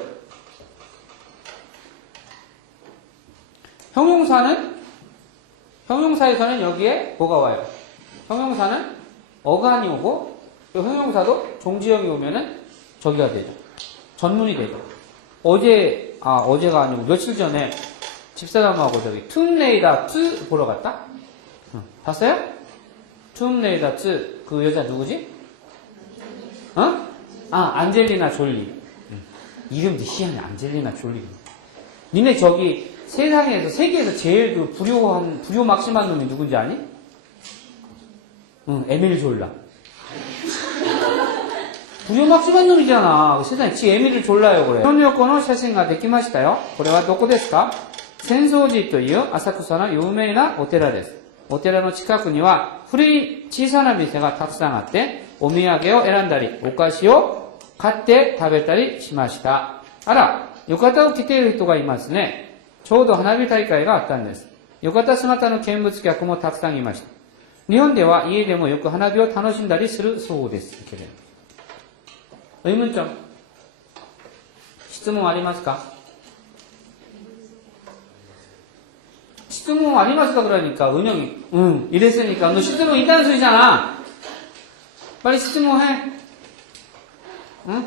형용사에서는 여기에 뭐가 와요? 형용사는 어간이 오고 또 형용사도 종지형이 오면은 저기가 되죠. 전문이 되죠. 어제가 아니고 며칠 전에 집사람하고 저기 툼레이더 2 보러 갔다? 봤어요? 툼레이더 2 그 여자 누구지? 안젤리나 졸리. 이름도 희한해. 안젤리나 졸리. 니네 저기 세계에서 제일 그 불효 막심한 놈이 누군지 아니? 에밀 졸라. 불효 막심한 놈이잖아. 세상에 지 에밀을 졸라요 그래. この横の写真ができましたよ。これはどこですか？浅草寺という浅草の有名なお寺です。お寺の近くには古い小さな店がたくさんあって、お土産を選んだり、お菓子を買って食べたりしました。あら、浴衣を着ている人がいますね。ちょうど花火大会があったんです。浴衣姿の見物客もたくさんいました。日本では家でもよく花火を楽しんだりするそうです。의문점. 質問ありますか?質問ありますか? 그러니까 은영이 이랬으니까 너質問있다는 소리잖아. 빨리質問해. 응?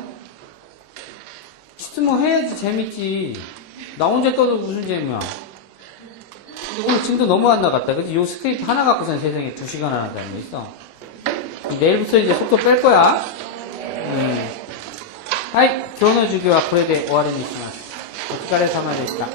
質問해야지 재밌지. 나 혼자 떠도 무슨 재미야. 오늘 지금도 너무 안 나갔다. 그치? 요 스크립트 하나 갖고선 세상에 2시간 안 한다는 거 있어. 내일부터 이제 속도 뺄 거야. はい。今日の授業はこれで終わりにします。お疲れ様でした。